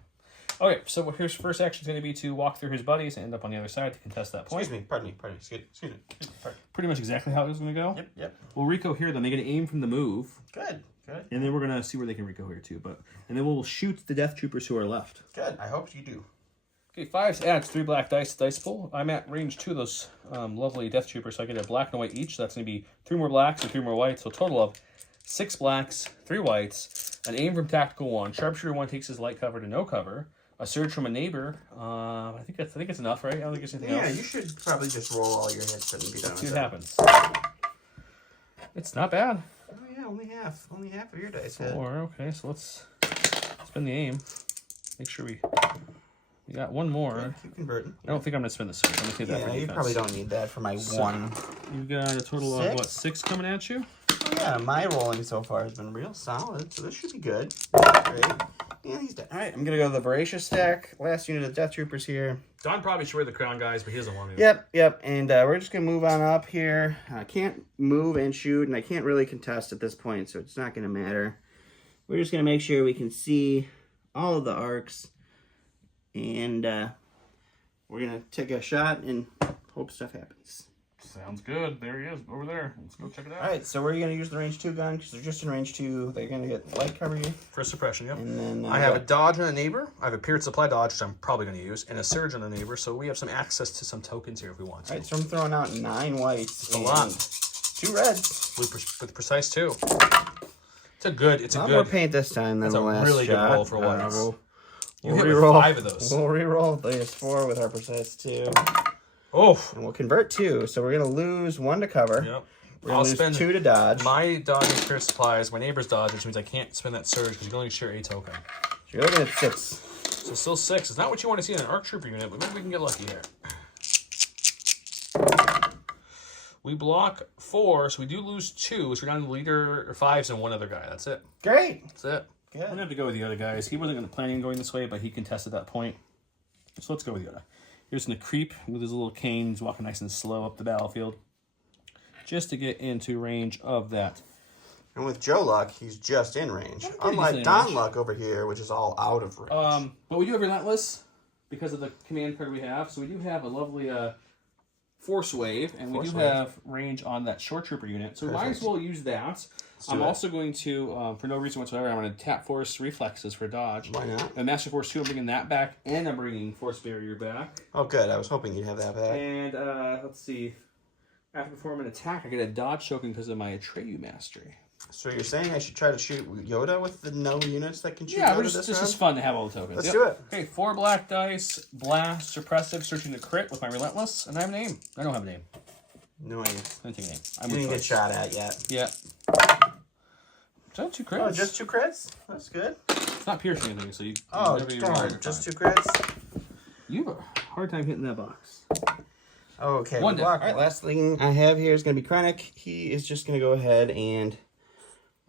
Okay, so his first action is going to be to walk through his buddies and end up on the other side to contest that point. Excuse me. Pardon me. Excuse me. Pardon. Pretty much exactly how it was going to go. Yep. We'll Rico here, then they're going to aim from the move. Good. And then we're going to see where they can Rico here too. And then we'll shoot the Death Troopers who are left. Good. I hope you do. Okay, 5 adds 3 black dice pool. I'm at range 2 of those lovely Death Troopers, so I get a black and a white each. So that's going to be 3 more blacks and 3 more whites. So a total of 6 blacks, 3 whites, an aim from tactical 1. Sharpshooter 1 takes his light cover to no cover. A surge from a neighbor. I think it's enough, right? I don't think there's anything else. Yeah, you should probably just roll all your hits and be done with it. See what happens. It's not bad. Oh yeah, only half of your dice. 4. Okay, so let's spin the aim. Make sure we got 1 more. Keep converting. I don't think I'm gonna spin the surge. I'm gonna take that for Yeah, you defense. probably don't need that for my 1. You've got a total of what, 6 coming at you? Oh, yeah, my rolling so far has been real solid, so this should be good. Great. Yeah, he's dead. All right, I'm gonna go to the voracious stack. Last unit of Death Troopers here. Don probably should wear the crown, guys, but he doesn't want to. Yep. And we're just gonna move on up here. I can't move and shoot, and I can't really contest at this point, so it's not gonna matter. We're just gonna make sure we can see all of the arcs, and we're gonna take a shot and hope stuff happens. Sounds good. There he is, over there. Let's go check it out. All right, so we're going to use the range 2 gun because they're just in range 2. They're going to get light cover here. For suppression, yep. And then I have a dodge on a neighbor. I have a period supply dodge, which I'm probably going to use, and a surge on a neighbor. So we have some access to some tokens here if we want to. All right, so I'm throwing out 9 whites. It's a lot. 2 reds. With precise 2. It's a good. Not more paint this time than the last really shot. good roll for whites. We'll hit with re-roll 5 of those. We'll re-roll the 4 with our precise 2. Oh. And we'll convert 2. So we're going to lose 1 to cover. Yep. We're going to lose spend 2 to dodge. My dodge and spirit supplies, my neighbor's dodge, which means I can't spend that surge because you can only share a token. So you're looking at 6. So still 6. It's not what you want to see in an ARC Trooper unit, but maybe we can get lucky here. We block 4, so we do lose 2. So we're down to the leader, or 5s, and 1 other guy. That's it. Great. That's it. Good. We're going to have to go with the other guys. He wasn't planning on going this way, but he contested that point. So let's go with Yoda. Here's going to creep with his little cane. He's walking nice and slow up the battlefield just to get into range of that. And with Joe Luck, he's just in range. Pretty Unlike decent Don range. Luck over here, which is all out of range. But we do have Relentless because of the command card we have. So we do have a lovely Force Wave, and we do have range on that Short Trooper unit. So we might as well use that. I'm also going to, for no reason whatsoever, I'm going to tap Force Reflexes for dodge. Why not? And Master Force 2, I'm bringing that back, and I'm bringing Force Barrier back. Oh, good. I was hoping you'd have that back. And let's see. After performing an attack, I get a dodge token because of my Atreyu Mastery. So you're saying I should try to shoot Yoda with the no units that can shoot Yeah, Yoda this this is round? fun to have all the tokens. Let's do it. Okay, 4 black dice, blast, suppressive, searching the crit with my Relentless, and I have a name. I don't have a name. No idea. I didn't take a name. You didn't get shot at yet. Yeah. Just 2 crits. Oh, just 2 crits? That's good. It's not piercing anything, so you. Oh, whatever you darn. roll, Just 2 fine. crits? You have a hard time hitting that box. Okay. One All right, last thing I have here is going to be Krennic. He is just going to go ahead and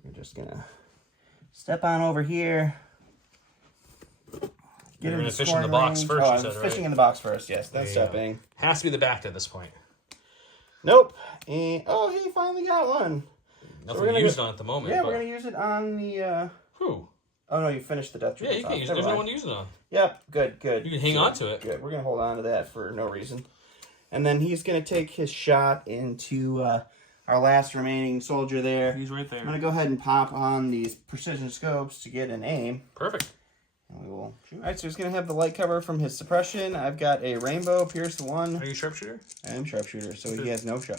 we're just going to step on over here. You're him going to to fish in the scoring box range. first, Oh, you I'm said, right? fishing in the box first, yes. That's There you stepping. Has to be the back at this point. Nope. And, oh, he finally got one. Nothing we're gonna used go- on at the moment. Yeah, but... we're going to use it on the Who? Oh, no, you finished the Death Yeah, Troopers. you can use it. There's no one to use it on. Yep, good. You can hang on to it. Good. We're going to hold on to that for no reason. And then he's going to take his shot into our last remaining soldier there. He's right there. I'm going to go ahead and pop on these precision scopes to get an aim. Perfect. And we will shoot. All right, so he's going to have the light cover from his suppression. I've got a rainbow, pierce 1. Are you sharpshooter? I am sharpshooter, so he has no cover.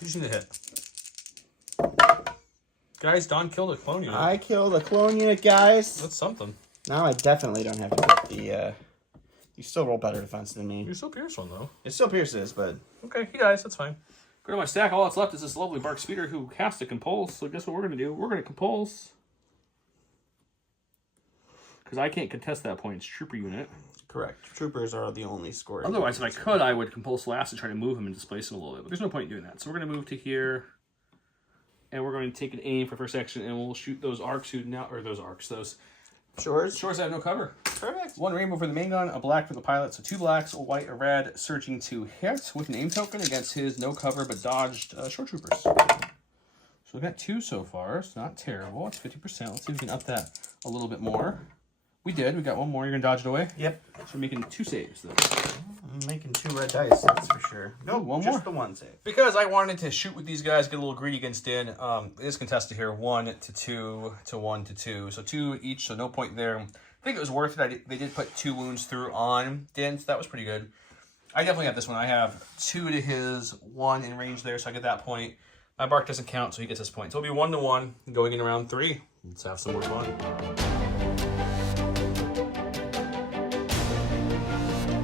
You just need to hit. Guys, Don killed a clone unit. I killed a clone unit, guys. That's something. Now I definitely don't have to put the... You still roll better defense than me. You still pierce one, though. It still pierces, but... Okay, he dies. That's fine. Go to my stack. All that's left is this lovely Bark Speeder who has to compulse. So guess what we're going to do? We're going to compulse. Because I can't contest that point. It's trooper unit. Correct. Troopers are the only score. Otherwise, if I could, I would compulse last and try to move him and displace him a little bit. But there's no point in doing that. So we're going to move to here. And we're going to take an aim for first action. And we'll shoot those arcs who now... Or those arcs. Those... Shores? Shores that have no cover. Perfect. 1 rainbow for the main gun, a black for the pilot. So 2 blacks, a white, a red, searching to hit with an aim token against his no cover but dodged short troopers. So we've got 2 so far. It's not terrible. It's 50%. Let's see if we can up that a little bit more. We did. We got 1 more. You're going to dodge it away? Yep. So we're making 2 saves, though. I'm making 2 red dice, that's for sure. No, one just more. the 1 save. Because I wanted to shoot with these guys, get a little greedy against Din. It is contested here. 1 to 2 to 1 to 2. So 2 each, so no point there. I think it was worth it. They did put 2 wounds through on Din, so that was pretty good. I definitely have this one. I have 2 to his 1 in range there, so I get that point. My bark doesn't count, so he gets this point. So it'll be 1 to 1 going in round 3. Let's have some more fun.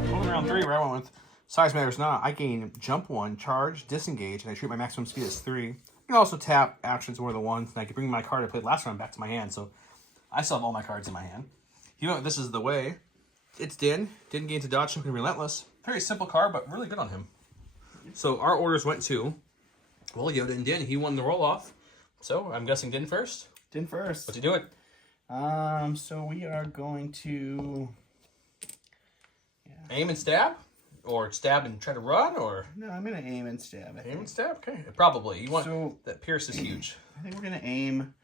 Going in round 3, where I went with size matters not. I gain jump 1, charge, disengage, and I treat my maximum speed as 3. I can also tap actions more than once, and I can bring my card I played last round back to my hand. So I still have all my cards in my hand. You know, this is the way. It's Din. Din gains a dodge token relentless. Very simple card, but really good on him. So our orders went to, well, Yoda and Din. He won the roll-off. So I'm guessing Din first. Din first. What's he doing? So we are going to... Aim and stab? Or stab and try to run? Or No, I'm going to aim and stab. aim and stab? Okay. Probably. You want So- that pierce is huge. I think we're going to aim...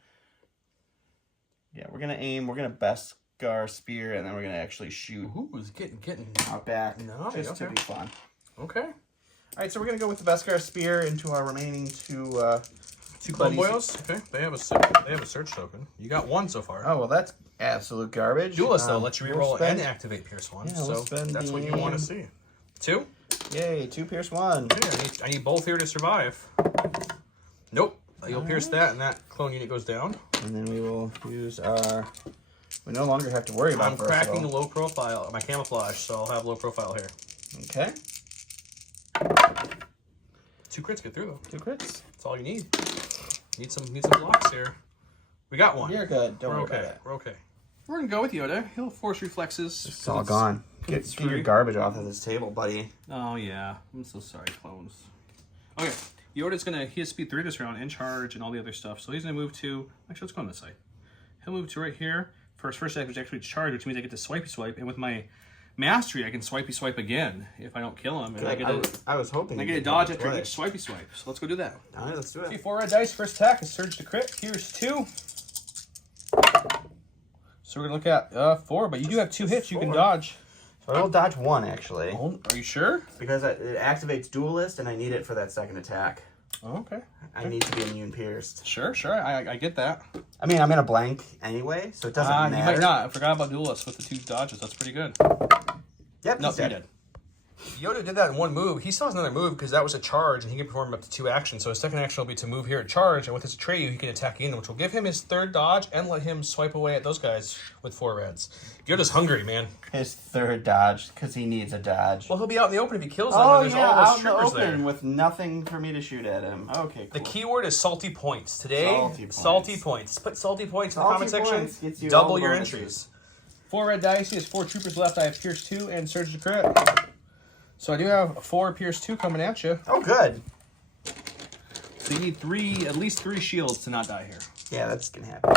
Yeah, we're going to aim. We're going to Beskar spear, and then we're going to actually shoot Ooh, it's getting out back. Nice, Just to okay. be fun. Okay. All right, so we're going to go with the Beskar spear into our remaining 2 Clone buddies. boils? Okay. They have a search token. You got 1 so far. Oh, well, that's absolute garbage. Duelist, though, lets you we'll reroll spend- and activate Pierce 1. Yeah, so we'll spend that's what you the- want to see. 2? Yay, 2 pierce 1. Yeah, I need both here to survive. Nope. You'll pierce that, and that clone unit goes down. And then we will use our... We no longer have to worry about I'm first cracking roll. low profile, my camouflage, so I'll have low profile here. Okay. 2 crits get through, though. 2 crits. That's all you need. Need some blocks here. We got 1. You're good. Don't We're worry okay. about it. We're okay. We're going to go with Yoda. He'll force reflexes. It's all gone. Get your garbage off of this table, buddy. Oh, yeah. I'm so sorry, clones. Okay. Yoda's going to... He has speed 3 this round and charge and all the other stuff. So he's going to move to... Actually, let's go on this side. He'll move to right here. For his first attack, which actually charge, which means I get to swipey swipe. And with my mastery, I can swipey swipe again if I don't kill him. And I was hoping I you get a could dodge do after it each swipey swipe. So let's go do that. All right, let's do Okay, it. 4 red dice. First attack is surge to crit. Here's 2. So we're going to look at 4, but you do have 2 hits you can 4. dodge. So I'll dodge 1, actually. Oh, are you sure? Because it activates Duelist, and I need it for that second attack. Oh, okay. I need to be immune pierced. Sure. I get that. I mean, I'm in a blank anyway, so it doesn't matter. You might not. I forgot about Duelist with the 2 dodges. That's pretty good. Yep, No, he's you're dead. dead. Yoda did that in 1 move. He still has another move because that was a charge, and he can perform up to 2 actions. So his second action will be to move here at charge, and with his Atreyu, he can attack in, which will give him his 3rd dodge and let him swipe away at those guys with 4 reds. Yoda's hungry, man. His 3rd dodge, because he needs a dodge. Well, he'll be out in the open if he kills them, Oh, and there's yeah, all out those in the troopers open there. with nothing for me to shoot at him. Okay, cool. The keyword is salty points. Today, Salty salty points. points. Put salty points in the Salty comment section. points gets you all Double the your bonuses. entries. 4 red dice. He has 4 troopers left. I have Pierce 2 and Surge to Crit. So I do have 4 Pierce 2 coming at you. Oh, good. So you need at least 3 shields to not die here. Yeah, that's going to happen.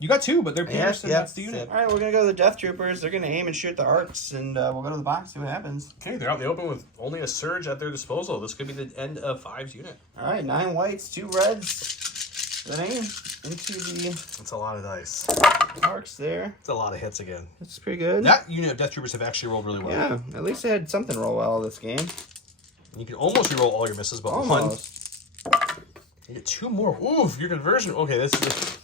You got 2, but they're pierced, and that's the unit. All right, we're going to go to the Death Troopers. They're going to aim and shoot the arcs, and we'll go to the box, see what happens. Okay, they're out in the open with only a Surge at their disposal. This could be the end of 5's unit. All right, 9 whites, 2 reds. The name into the That's a lot of dice. marks there. It's a lot of hits again. That's pretty good. That unit of Death Troopers have actually rolled really well. Yeah, at least they had something roll well this game. You can almost reroll all your misses, but Almost. one. You get 2 more. Oof, your conversion. Okay, this is.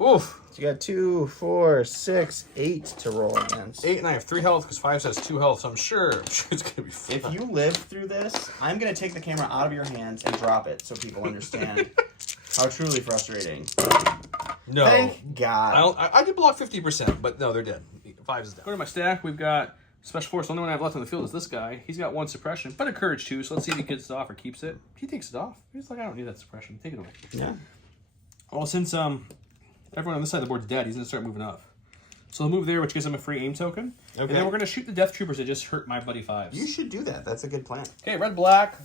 Oof. So you got 2, 4, 6, 8 to roll against. 8, and I have 3 health because 5 says 2 health, so I'm sure it's going to be fun. If you live through this, I'm going to take the camera out of your hands and drop it so people understand how truly frustrating. No. Thank God. I did block 50%, but no, they're dead. 5 is down. Go to my stack. We've got Special Force. The only one I have left on the field is this guy. He's got 1 suppression, but a courage 2, so let's see if he gets it off or keeps it. He takes it off. He's like, I don't need that suppression. Take it away. Yeah. Well, since everyone on this side of the board's dead, he's going to start moving up. So he'll move there, which gives him a free aim token. Okay. And then we're going to shoot the Death Troopers that just hurt my buddy 5s. You should do that. That's a good plan. Okay, red, black,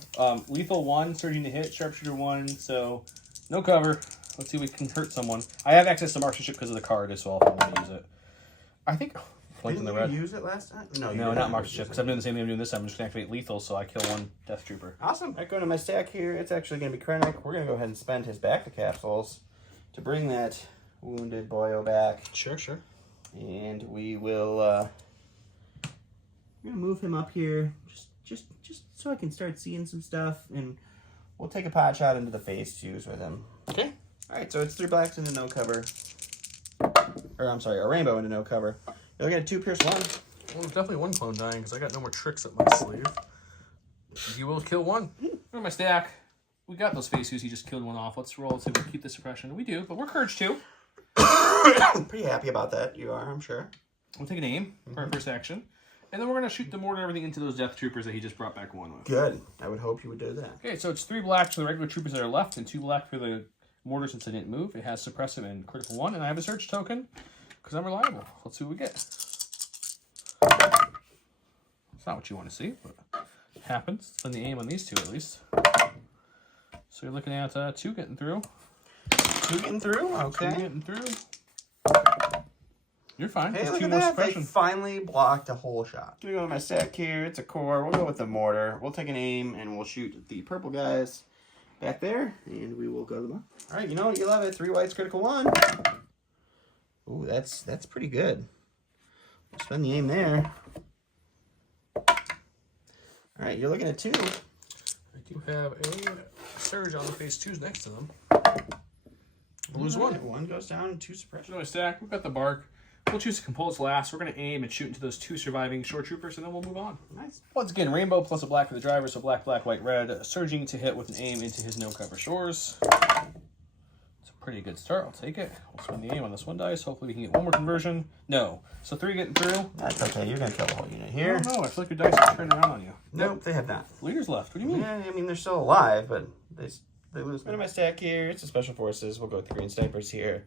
lethal 1, surging to hit, sharpshooter 1, so no cover. Let's see if we can hurt someone. I have access to marksmanship because of the card as well if I'm going to use it. I think, flanked in the red. Didn't you use it last time? No, No, not marksmanship, because I'm doing the same thing I'm doing this time. I'm just going to activate lethal, so I kill 1 Death Trooper. Awesome. All right, going to my stack here. It's actually going to be Krennic. We're going to go ahead and spend his back to to bring that wounded boyo back. Sure, sure. And we will we're gonna move him up here just so I can start seeing some stuff, and we'll take a pot shot into the phase 2s with him. Okay. Alright, so it's 3 blacks into no cover. Or I'm sorry, a rainbow into no cover. You'll get a 2 pierce 1. Well, there's definitely 1 clone dying because I got no more tricks up my sleeve. You will kill 1. Go to my stack. We got those face who's he just killed 1 off. Let's roll and see if we can keep the suppression. We do, but we're courage 2. Pretty happy about that. You are, I'm sure. We'll take an aim for our first action. And then we're going to shoot the mortar and everything into those Death Troopers that he just brought back 1 with. Good. I would hope you would do that. Okay, so it's 3 black for the regular troopers that are left and 2 black for the mortar since I didn't move. It has suppressive and critical 1, and I have a surge token because I'm reliable. Let's see what we get. It's not what you want to see, but it happens. Spend the aim on these 2 at least. So you're looking at 2 getting through. 2 getting through? Okay. 2 getting through. You're fine. Hey, That's look 2 at more that. They suppression. finally blocked a whole shot. Gonna go with my stack here. It's a core. We'll go with the mortar. We'll take an aim and we'll shoot the purple guys back there, and we will go to the bottom. All right, you know what? You love it. 3 whites, critical 1. Ooh, that's pretty good. We'll spend the aim there. All right, you're looking at 2. I do have a surge on the phase 2s next to them. We'll lose 1. 1 goes down and 2 suppression. Another stack. We've got the bark. We'll choose to compulse last. We're going to aim and shoot into those 2 surviving shore troopers, and then we'll move on. Nice. Once again, rainbow plus a black for the driver, so black, black, white, red. Surging to hit with an aim into his no-cover shores. It's a pretty good start. I'll take it. We'll spend the aim on this 1 dice. Hopefully we can get 1 more conversion. No. So 3 getting through. That's okay. You're going to kill the whole unit I here. don't know. I feel like your dice are turning around on you. Nope, they have not. Leaders left. What do you mean? Yeah, I mean, they're still alive, but they lose. Go to my stack here. It's a special forces. We'll go with the green snipers here.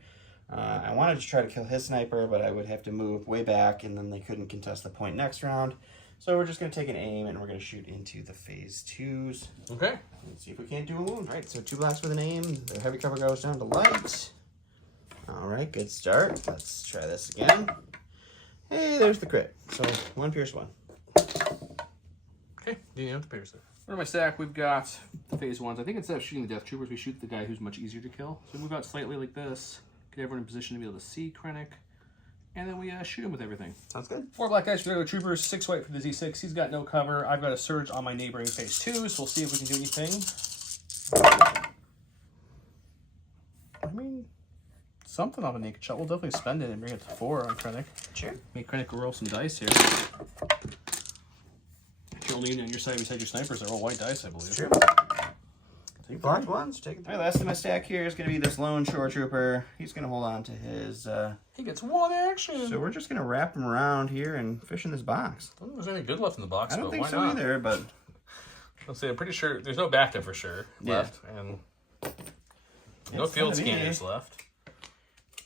I wanted to try to kill his sniper, but I would have to move way back, and then they couldn't contest the point next round. So we're just going to take an aim, and we're going to shoot into the phase 2s. Okay. Let's see if we can't do a wound. All right, so 2 blacks with an aim. The heavy cover goes down to light. All right, good start. Let's try this again. Hey, there's the crit. So 1 pierce 1. Okay. Do you have the pierce there? For my stack, we've got the phase 1s. I think instead of shooting the Death Troopers, we shoot the guy who's much easier to kill. So we move out slightly like this. Get everyone in position to be able to see Krennic. And then we shoot him with everything. Sounds good. 4 black guys for the troopers, 6 white for the Z6. He's got no cover. I've got a surge on my neighboring phase 2, so we'll see if we can do anything. I mean, something on a naked shot. We'll definitely spend it and bring it to 4 on Krennic. Sure. Make Krennic roll some dice here. If you're only on your side beside your snipers, they're all white dice, I believe. Sure. Take Blocked 1s. Take it. All right, last in my stack here is going to be this lone shore trooper. He's going to hold on to his... He gets 1 action. So we're just going to wrap him around here and fish in this box. I don't think there's any good left in the box, I don't but think why so not? either, but... I'll say I'm pretty sure there's no backup for sure left, and no It's field gonna be scanners left.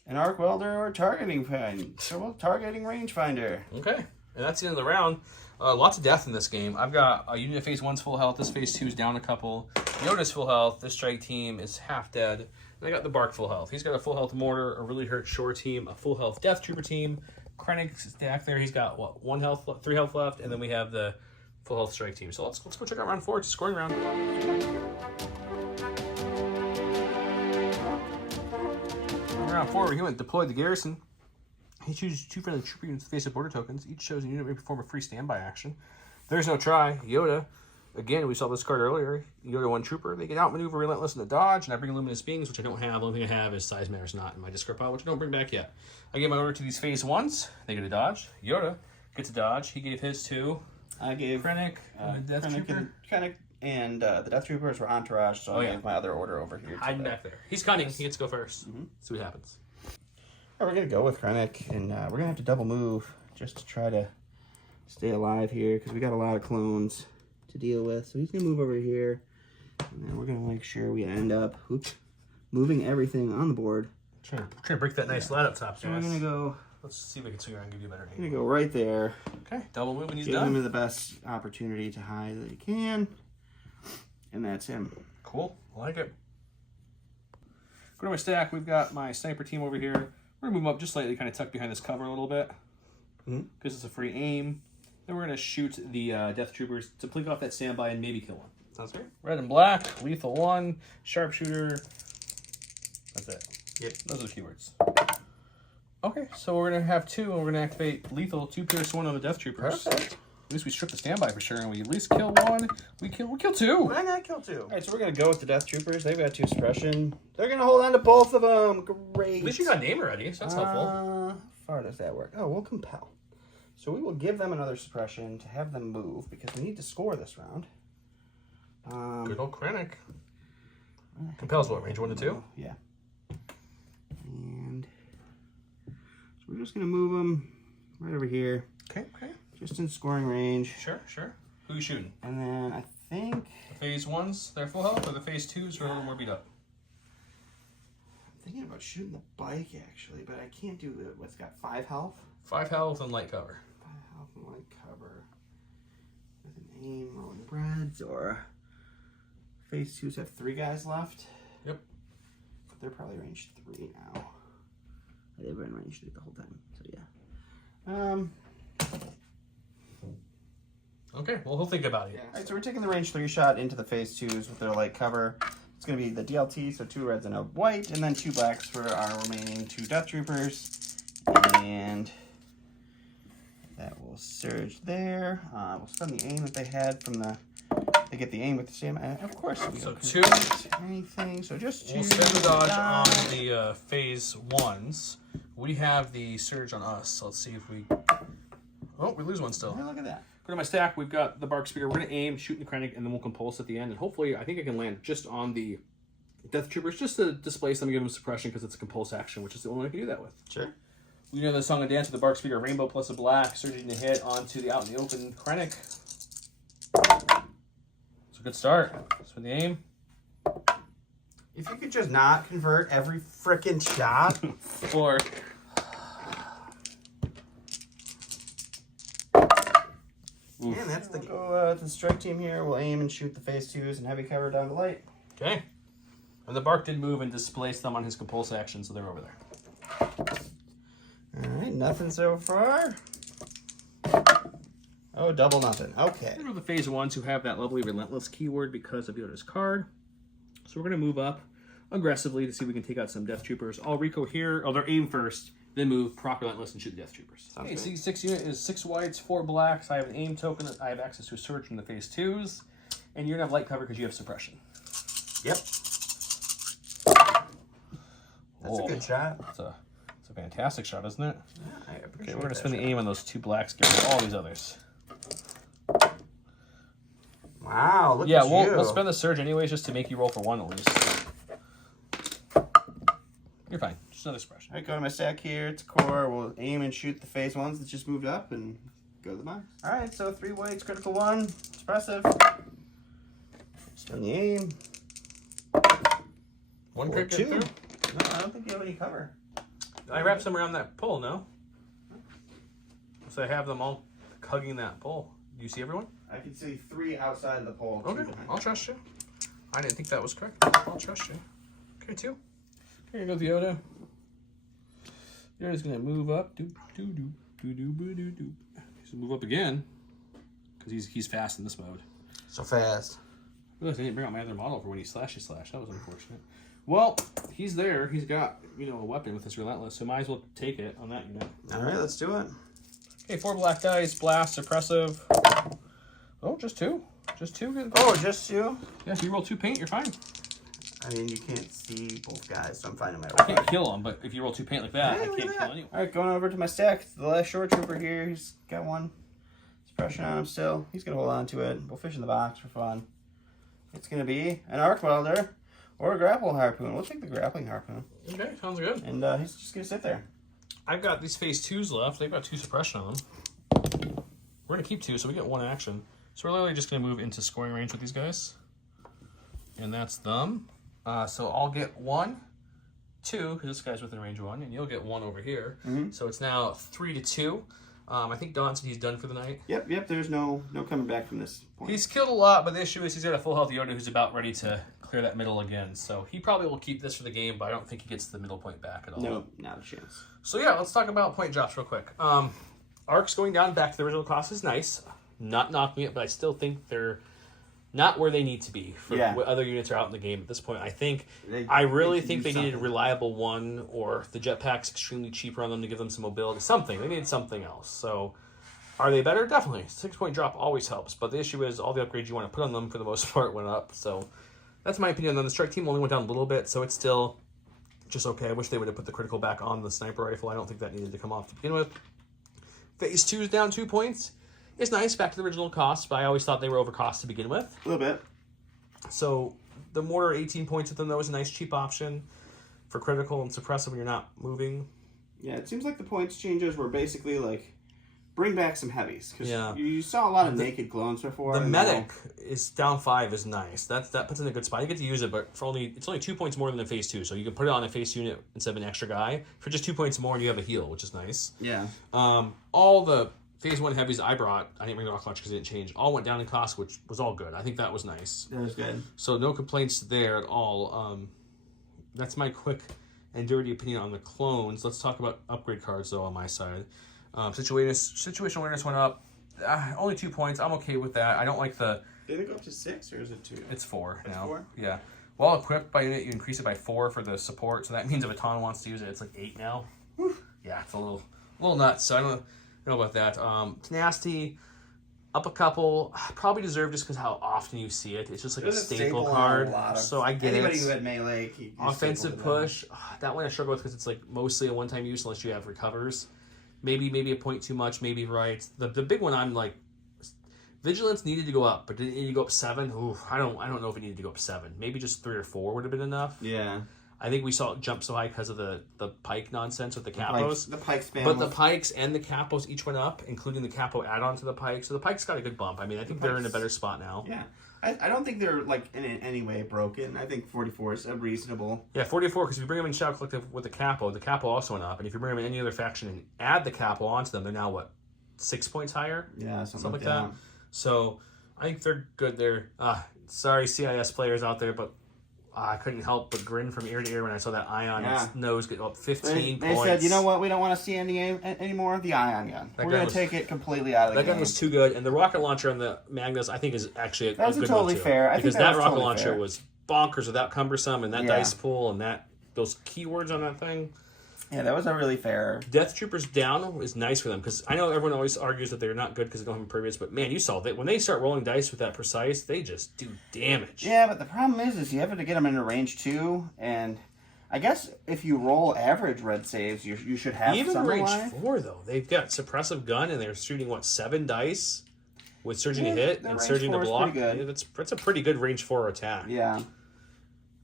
an arc welder or targeting rangefinder. Okay, and that's the end of the round. Lots of death in this game. I've got a unit phase 1's full health. This phase 2's down a couple. Yoda's full health. This strike team is half dead. And I got the Bark full health. He's got a full health mortar, a really hurt shore team, a full health death trooper team. Krennic's stack there. He's got what, 1 health, 3 health left, and then we have the full health strike team. So let's go check out round 4. It's a scoring round. round 4, he went deploy the garrison. He chooses 2 friendly trooper units to face of border tokens. Each chosen unit may perform a free standby action. There's no try. Yoda. Again, we saw this card earlier. Yoda 1 trooper. They get outmaneuver, relentless, and a dodge. And I bring luminous beings, which I don't have. The only thing I have is size matters not in my discard pile, which I don't bring back yet. I give my order to these phase 1s. They get a dodge. Yoda gets a dodge. He gave his to I gave Krennic, Death Trooper. Krennic and the Death Troopers were entourage, so I gave my other order over here. Hiding back there. He's cunning. He gets to go first. See what happens. All right, we're going to go with Krennic, and we're going to have to double move just to try to stay alive here, because we got a lot of clones to deal with. So he's going to move over here, and then we're going to make sure we end up moving everything on the board. Trying to break that nice lat up top. So we're going to go... Let's see if we can swing around and give you a better name. I'm going to go right there. Okay, double move and he's Give done. him the best opportunity to hide that he can. And that's him. Cool, I like it. Go to my stack, we've got my sniper team over here. We're going to move them up just slightly, kind of tuck behind this cover a little bit. Because it's a free aim. Then we're going to shoot the Death Troopers to blink off that standby and maybe kill one. Sounds great. Red and black, lethal 1, sharpshooter. That's it. Yep. Those are the keywords. Okay, so we're going to have 2, and we're going to activate lethal 2 pierce 1 on the Death Troopers. Perfect. At least we strip the standby for sure, and we at least kill 1. We kill 2. Why not kill 2? All right, so we're going to go with the Death Troopers. They've got 2 suppression. They're going to hold on to both of them. Great. At least you got a name already, so that's helpful. How far does that work? Oh, we'll compel. So we will give them another suppression to have them move, because we need to score this round. Good old Krennic. Compels what, range 1 to 2? Yeah. And so we're just going to move them right over here. Okay. Just in scoring range. Sure. Who you shooting? And then I think... The phase 1s, they're full health, or the phase 2s are a little more beat up? I'm thinking about shooting the bike, actually, but I can't do it. What's got 5 health? 5 health and light cover. 5 health and light cover. With an aim, rolling breads, or... Phase 2s have 3 guys left. Yep. But they're probably range 3 now. They were in range 3 the whole time, so yeah. Okay, well, he'll think about it. Yeah. Alright, so we're taking the range 3 shot into the phase 2s with their light cover. It's going to be the DLT, so 2 reds and a white, and then 2 blacks for our remaining 2 Death Troopers. And that will surge there. We'll spend the aim that they had from the... They get the aim with the same... of course, we So don't 2. anything. So just 2. We'll spend the dodge on the phase 1s. We have the surge on us, so let's see if we... Oh, we lose 1 still. Hey, look at that. Go to my stack, we've got the Bark Speeder. We're going to aim, shoot the Krennic, and then we'll compulse at the end. And hopefully, I think I can land just on the Death Troopers, just to displace them and give them suppression, because it's a compulse action, which is the only way I can do that with. Sure. We know the Song and Dance with the Bark Speeder, Rainbow plus a black, surging to hit onto the out in the open Krennic. It's a good start. That's for the aim. If you could just not convert every frickin' shot. 4. And that's the go to the strike team here. We'll aim and shoot the phase 2s and heavy cover down to light. Okay. And the Bark did move and displace them on his compulse action, so they're over there. Alright, nothing so far. Oh, double nothing. Okay. These are the phase 1s who have that lovely relentless keyword because of Yoda's card. So we're going to move up aggressively to see if we can take out some Death Troopers. I'll Rico here. Oh, they're aim first, then move, proc relentless, and shoot the Death Troopers. Okay, good. C6 unit is 6 whites, 4 blacks. I have an aim token. I have access to a surge from the phase 2s. And you're going to have light cover because you have suppression. Yep. That's a good shot. It's a fantastic shot, isn't it? Yeah, I appreciate Okay, we're going to that spend shot. the aim on those 2 blacks, get rid of all these others. Wow, look Yeah, at you. we'll spend the surge anyways just to make you roll for 1 at least. You're fine. Just another suppression. Alright, go to my stack here. It's core. We'll aim and shoot the phase 1s that just moved up and go to the box. Alright, so 3 whites, critical 1. Suppressive. Spend the aim. 1 Or crit 2. get through. No, I don't think you have any cover. I wrap some around that pole, no? So I have them all hugging that pole. Do you see everyone? I can see 3 outside of the pole. 2 Okay, behind. I'll trust you. I didn't think that was correct. I'll trust you. Okay, 2. Here goes Yoda. Yoda's gonna move up. Doop, doop, doop, doop, doop, doop, doop. He's gonna move up again because he's fast in this mode. So fast. I realized I didn't bring out my other model for when he slashy slash. That was unfortunate. Well, he's there. He's got, a weapon with this Relentless, so might as well take it on that unit. All right, let's do it. Okay, 4 black dice, blast, suppressive. Oh, just 2. Just 2. Good. Oh, just you? Yeah, if you roll 2 paint, you're fine. I mean, you can't see both guys, so I'm fine no matter I what. can't kill him, but if you roll 2 paint like that, Hey, I look at can't that. kill anyone. All right, going over to my stack. The last short trooper here. He's got 1 suppression on him still. He's going to hold on to it. We'll fish in the box for fun. It's going to be an arc welder or a grapple harpoon. We'll take the grappling harpoon. Okay, sounds good. And he's just going to sit there. I've got these phase 2s left. They've got 2 suppression on them. We're going to keep 2, so we get 1 action. So we're literally just going to move into scoring range with these guys. And that's them. So I'll get 1, 2, because this guy's within range of 1, and you'll get 1 over here. Mm-hmm. So it's now 3-2. I think Don said he's done for the night. Yep, there's no coming back from this point. He's killed a lot, but the issue is he's got a full health Yoda who's about ready to clear that middle again. So he probably will keep this for the game, but I don't think he gets the middle point back at all. No, not a chance. So yeah, let's talk about point drops real quick. Arcs going down back to the original cost is nice. Not knocking it, but I still think they're not where they need to be for what other units are out in the game at this point. I really think they needed a reliable 1, or the jetpack's extremely cheaper on them to give them some mobility. Something. They needed something else. So are they better? Definitely. 6-point drop always helps, but the issue is all the upgrades you want to put on them for the most part went up. So that's my opinion. Then the strike team only went down a little bit, so it's still just okay. I wish they would have put the critical back on the sniper rifle. I don't think that needed to come off to begin with. Phase 2 is down 2 points. It's nice, back to the original cost, but I always thought they were overcost to begin with. A little bit. So the mortar, 18 points with them, that was a nice cheap option for critical and suppressive when you're not moving. Yeah, it seems like the points changes were basically like bring back some heavies, because Yeah. you saw a lot of naked clones before. The and medic is down 5 is nice. That puts it in a good spot. You get to use it, but it's only 2 points more than in phase 2, so you can put it on a phase unit instead of an extra guy for just 2 points more, and you have a heal, which is nice. Yeah. All the phase 1 heavies I brought, I didn't bring the rocket launcher because it didn't change. All went down in cost, which was all good. I think that was nice. That was good. So no complaints there at all. That's my quick and dirty opinion on the clones. Let's talk about upgrade cards though on my side. Situational awareness went up. Only 2 points. I'm okay with that. I don't like the... Did it go up to 6 or is it 2? It's 4 It's now. 4? Yeah. While equipped by unit, you increase it by 4 for the support. So that means if a Ton wants to use it, it's like 8 now. Whew. Yeah, it's a little nuts. So I don't know about that. Tenacity, up a couple. Probably deserved just because how often you see it. It's just like a staple card. So I get anybody it. who had melee. Offensive push. That one I struggle with because it's like mostly a one-time use unless you have recovers. Maybe a point too much. Maybe right. The big one I'm like, vigilance needed to go up, but did it need to go up 7? Ooh, I don't know if it needed to go up 7. Maybe just 3 or 4 would have been enough. Yeah. I think we saw it jump so high because of the pike nonsense with the capos. The pike spam. But the pikes and the capos each went up, including the capo add-on to the pike. So the pikes got a good bump. I mean, I think they're in a better spot now. Yeah. I don't think they're like in any way broken. I think 44 is a reasonable. Yeah, 44, because if you bring them in Shadow Collective with the capo also went up. And if you bring them in any other faction and add the capo onto them, they're now, what, 6 points higher? Yeah, something like that. So I think they're good there. Sorry, CIS players out there, but I couldn't help but grin from ear to ear when I saw that Ion's nose get up 15 They points. said, you know what, we don't want to see anymore the Ion gun. We're going to take it completely out of the game. That gun was too good, and the rocket launcher on the Magnus, I think, is actually a good one, totally too. fair. Because that rocket launcher was bonkers without cumbersome, and that dice pool, and those keywords on that thing. Yeah, that was a really fair. Death Troopers down is nice for them, because I know everyone always argues that they're not good because they don't have impervious, but man, you saw that when they start rolling dice with that precise, they just do damage. Yeah, but the problem is you have to get them into range 2, and I guess if you roll average red saves, you should have even some range alive. 4 though. They've got suppressive gun, and they're shooting 7 dice with surging to hit and surging to block. Yeah, that's a pretty good range 4 attack. Yeah.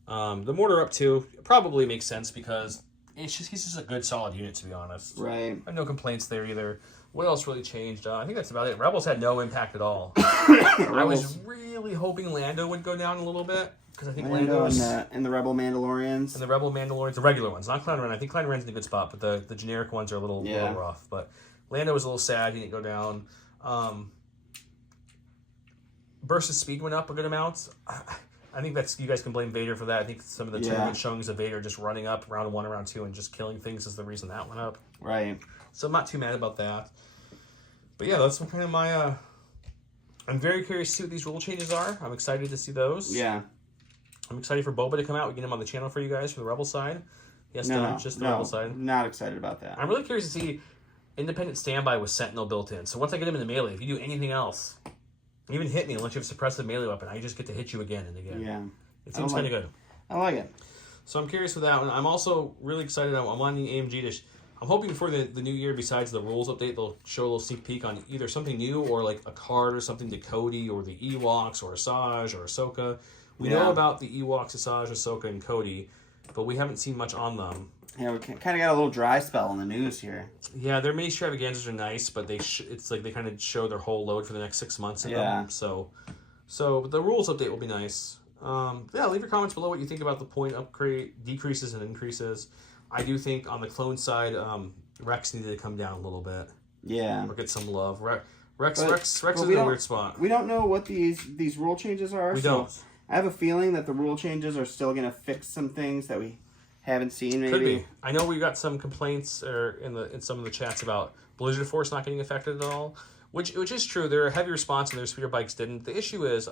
The mortar up 2 probably makes sense because he's just a good solid unit, to be honest. Right. I have no complaints there either. What else really changed? I think that's about it. Rebels had no impact at all. I was really hoping Lando would go down a little bit because I think Lando and the Rebel Mandalorians. And the Rebel Mandalorians, the regular ones, not Clan Ren. I think Clan Ren's in a good spot, but the generic ones are a little rough. But Lando was a little sad. He didn't go down. Burst of speed went up a good amount. I think you guys can blame Vader for that. I think some of the tournament showings of Vader just running up round 1 and round 2 and just killing things is the reason that went up. Right. So I'm not too mad about that. But yeah, that's kind of my... I'm very curious to see what these rule changes are. I'm excited to see those. Yeah. I'm excited for Boba to come out. We get him on the channel for you guys for the Rebel side. Yes, No, just the Rebel side. Not excited about that. I'm really curious to see independent standby with Sentinel built in. So once I get him in the melee, if you do anything else, even hit me unless you have suppressive melee weapon, I just get to hit you again and again. Yeah. It seems kind of good. I like it. So I'm curious with that one. I'm also really excited. I'm wanting AMG to... I'm hoping for the new year, besides the rules update, they'll show a little sneak peek on either something new or like a card or something to Cody or the Ewoks or Asajj or Ahsoka. We know about the Ewoks, Asajj, Ahsoka, and Cody, but we haven't seen much on them. Yeah, we kind of got a little dry spell in the news here. Yeah, their mini extravaganzas are nice, but it's like they kind of show their whole load for the next 6 months. Them. So the rules update will be nice. Yeah, leave your comments below what you think about the point upgrade decreases and increases. I do think on the clone side, Rex needed to come down a little bit. Yeah. Or get some love. Rex is in a weird spot. We don't know what these rule changes are. We don't. I have a feeling that the rule changes are still going to fix some things that we haven't seen. Maybe. Could be. I know we got some complaints in some of the chats about Blizzard Force not getting affected at all, which is true. They're a heavy response and their speeder bikes didn't. The issue is,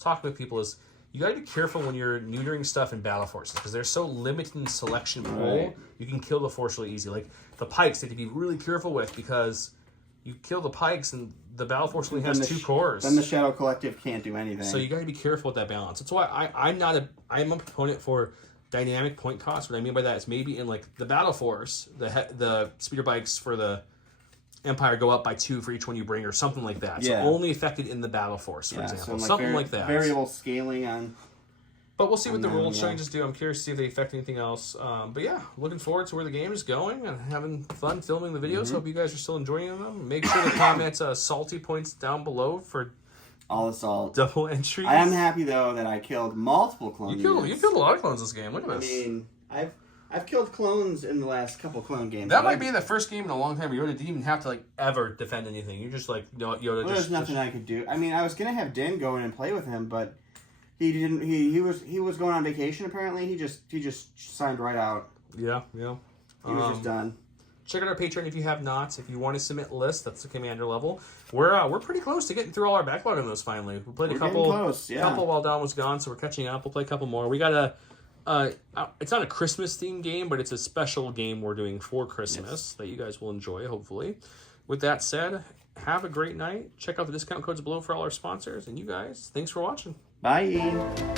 talking with people is, you got to be careful when you're neutering stuff in battle forces because they're so limited in selection pool. Right. You can kill the force really easy. Like the pikes, they have to be really careful with because you kill the pikes and the battle force only has 2 cores. Then the Shadow Collective can't do anything. So you got to be careful with that balance. That's why I'm a proponent for dynamic point cost. What I mean by that is maybe in like the battle force, the speeder bikes for the Empire go up by 2 for each one you bring, or something like that. Yeah. So only affected in the battle force, for example, so something like that. Variable scaling on. But we'll see what the rule changes do. I'm curious to see if they affect anything else. But yeah, looking forward to where the game is going and having fun filming the videos. Hope you guys are still enjoying them. Make sure to comment salty points down below for all the salt. Double entries. I am happy though that I killed multiple clones. You killed a lot of clones this game. Look at this. I mean, I've killed clones in the last couple clone games. That might be the first game in a long time where Yoda didn't even have to like ever defend anything. You just like Yoda. Well, there's nothing I could do. I mean, I was gonna have Din go in and play with him, but he didn't. He was going on vacation apparently. He just signed right out. Yeah. He was just done. Check out our Patreon if you have not. If you want to submit lists, that's the commander level. We're pretty close to getting through all our backlog on those finally. We played a couple while Don was gone, so we're catching up. We'll play a couple more. We got it's not a Christmas themed game, but it's a special game we're doing for Christmas that you guys will enjoy, hopefully. With that said, have a great night. Check out the discount codes below for all our sponsors. And you guys, thanks for watching. Bye.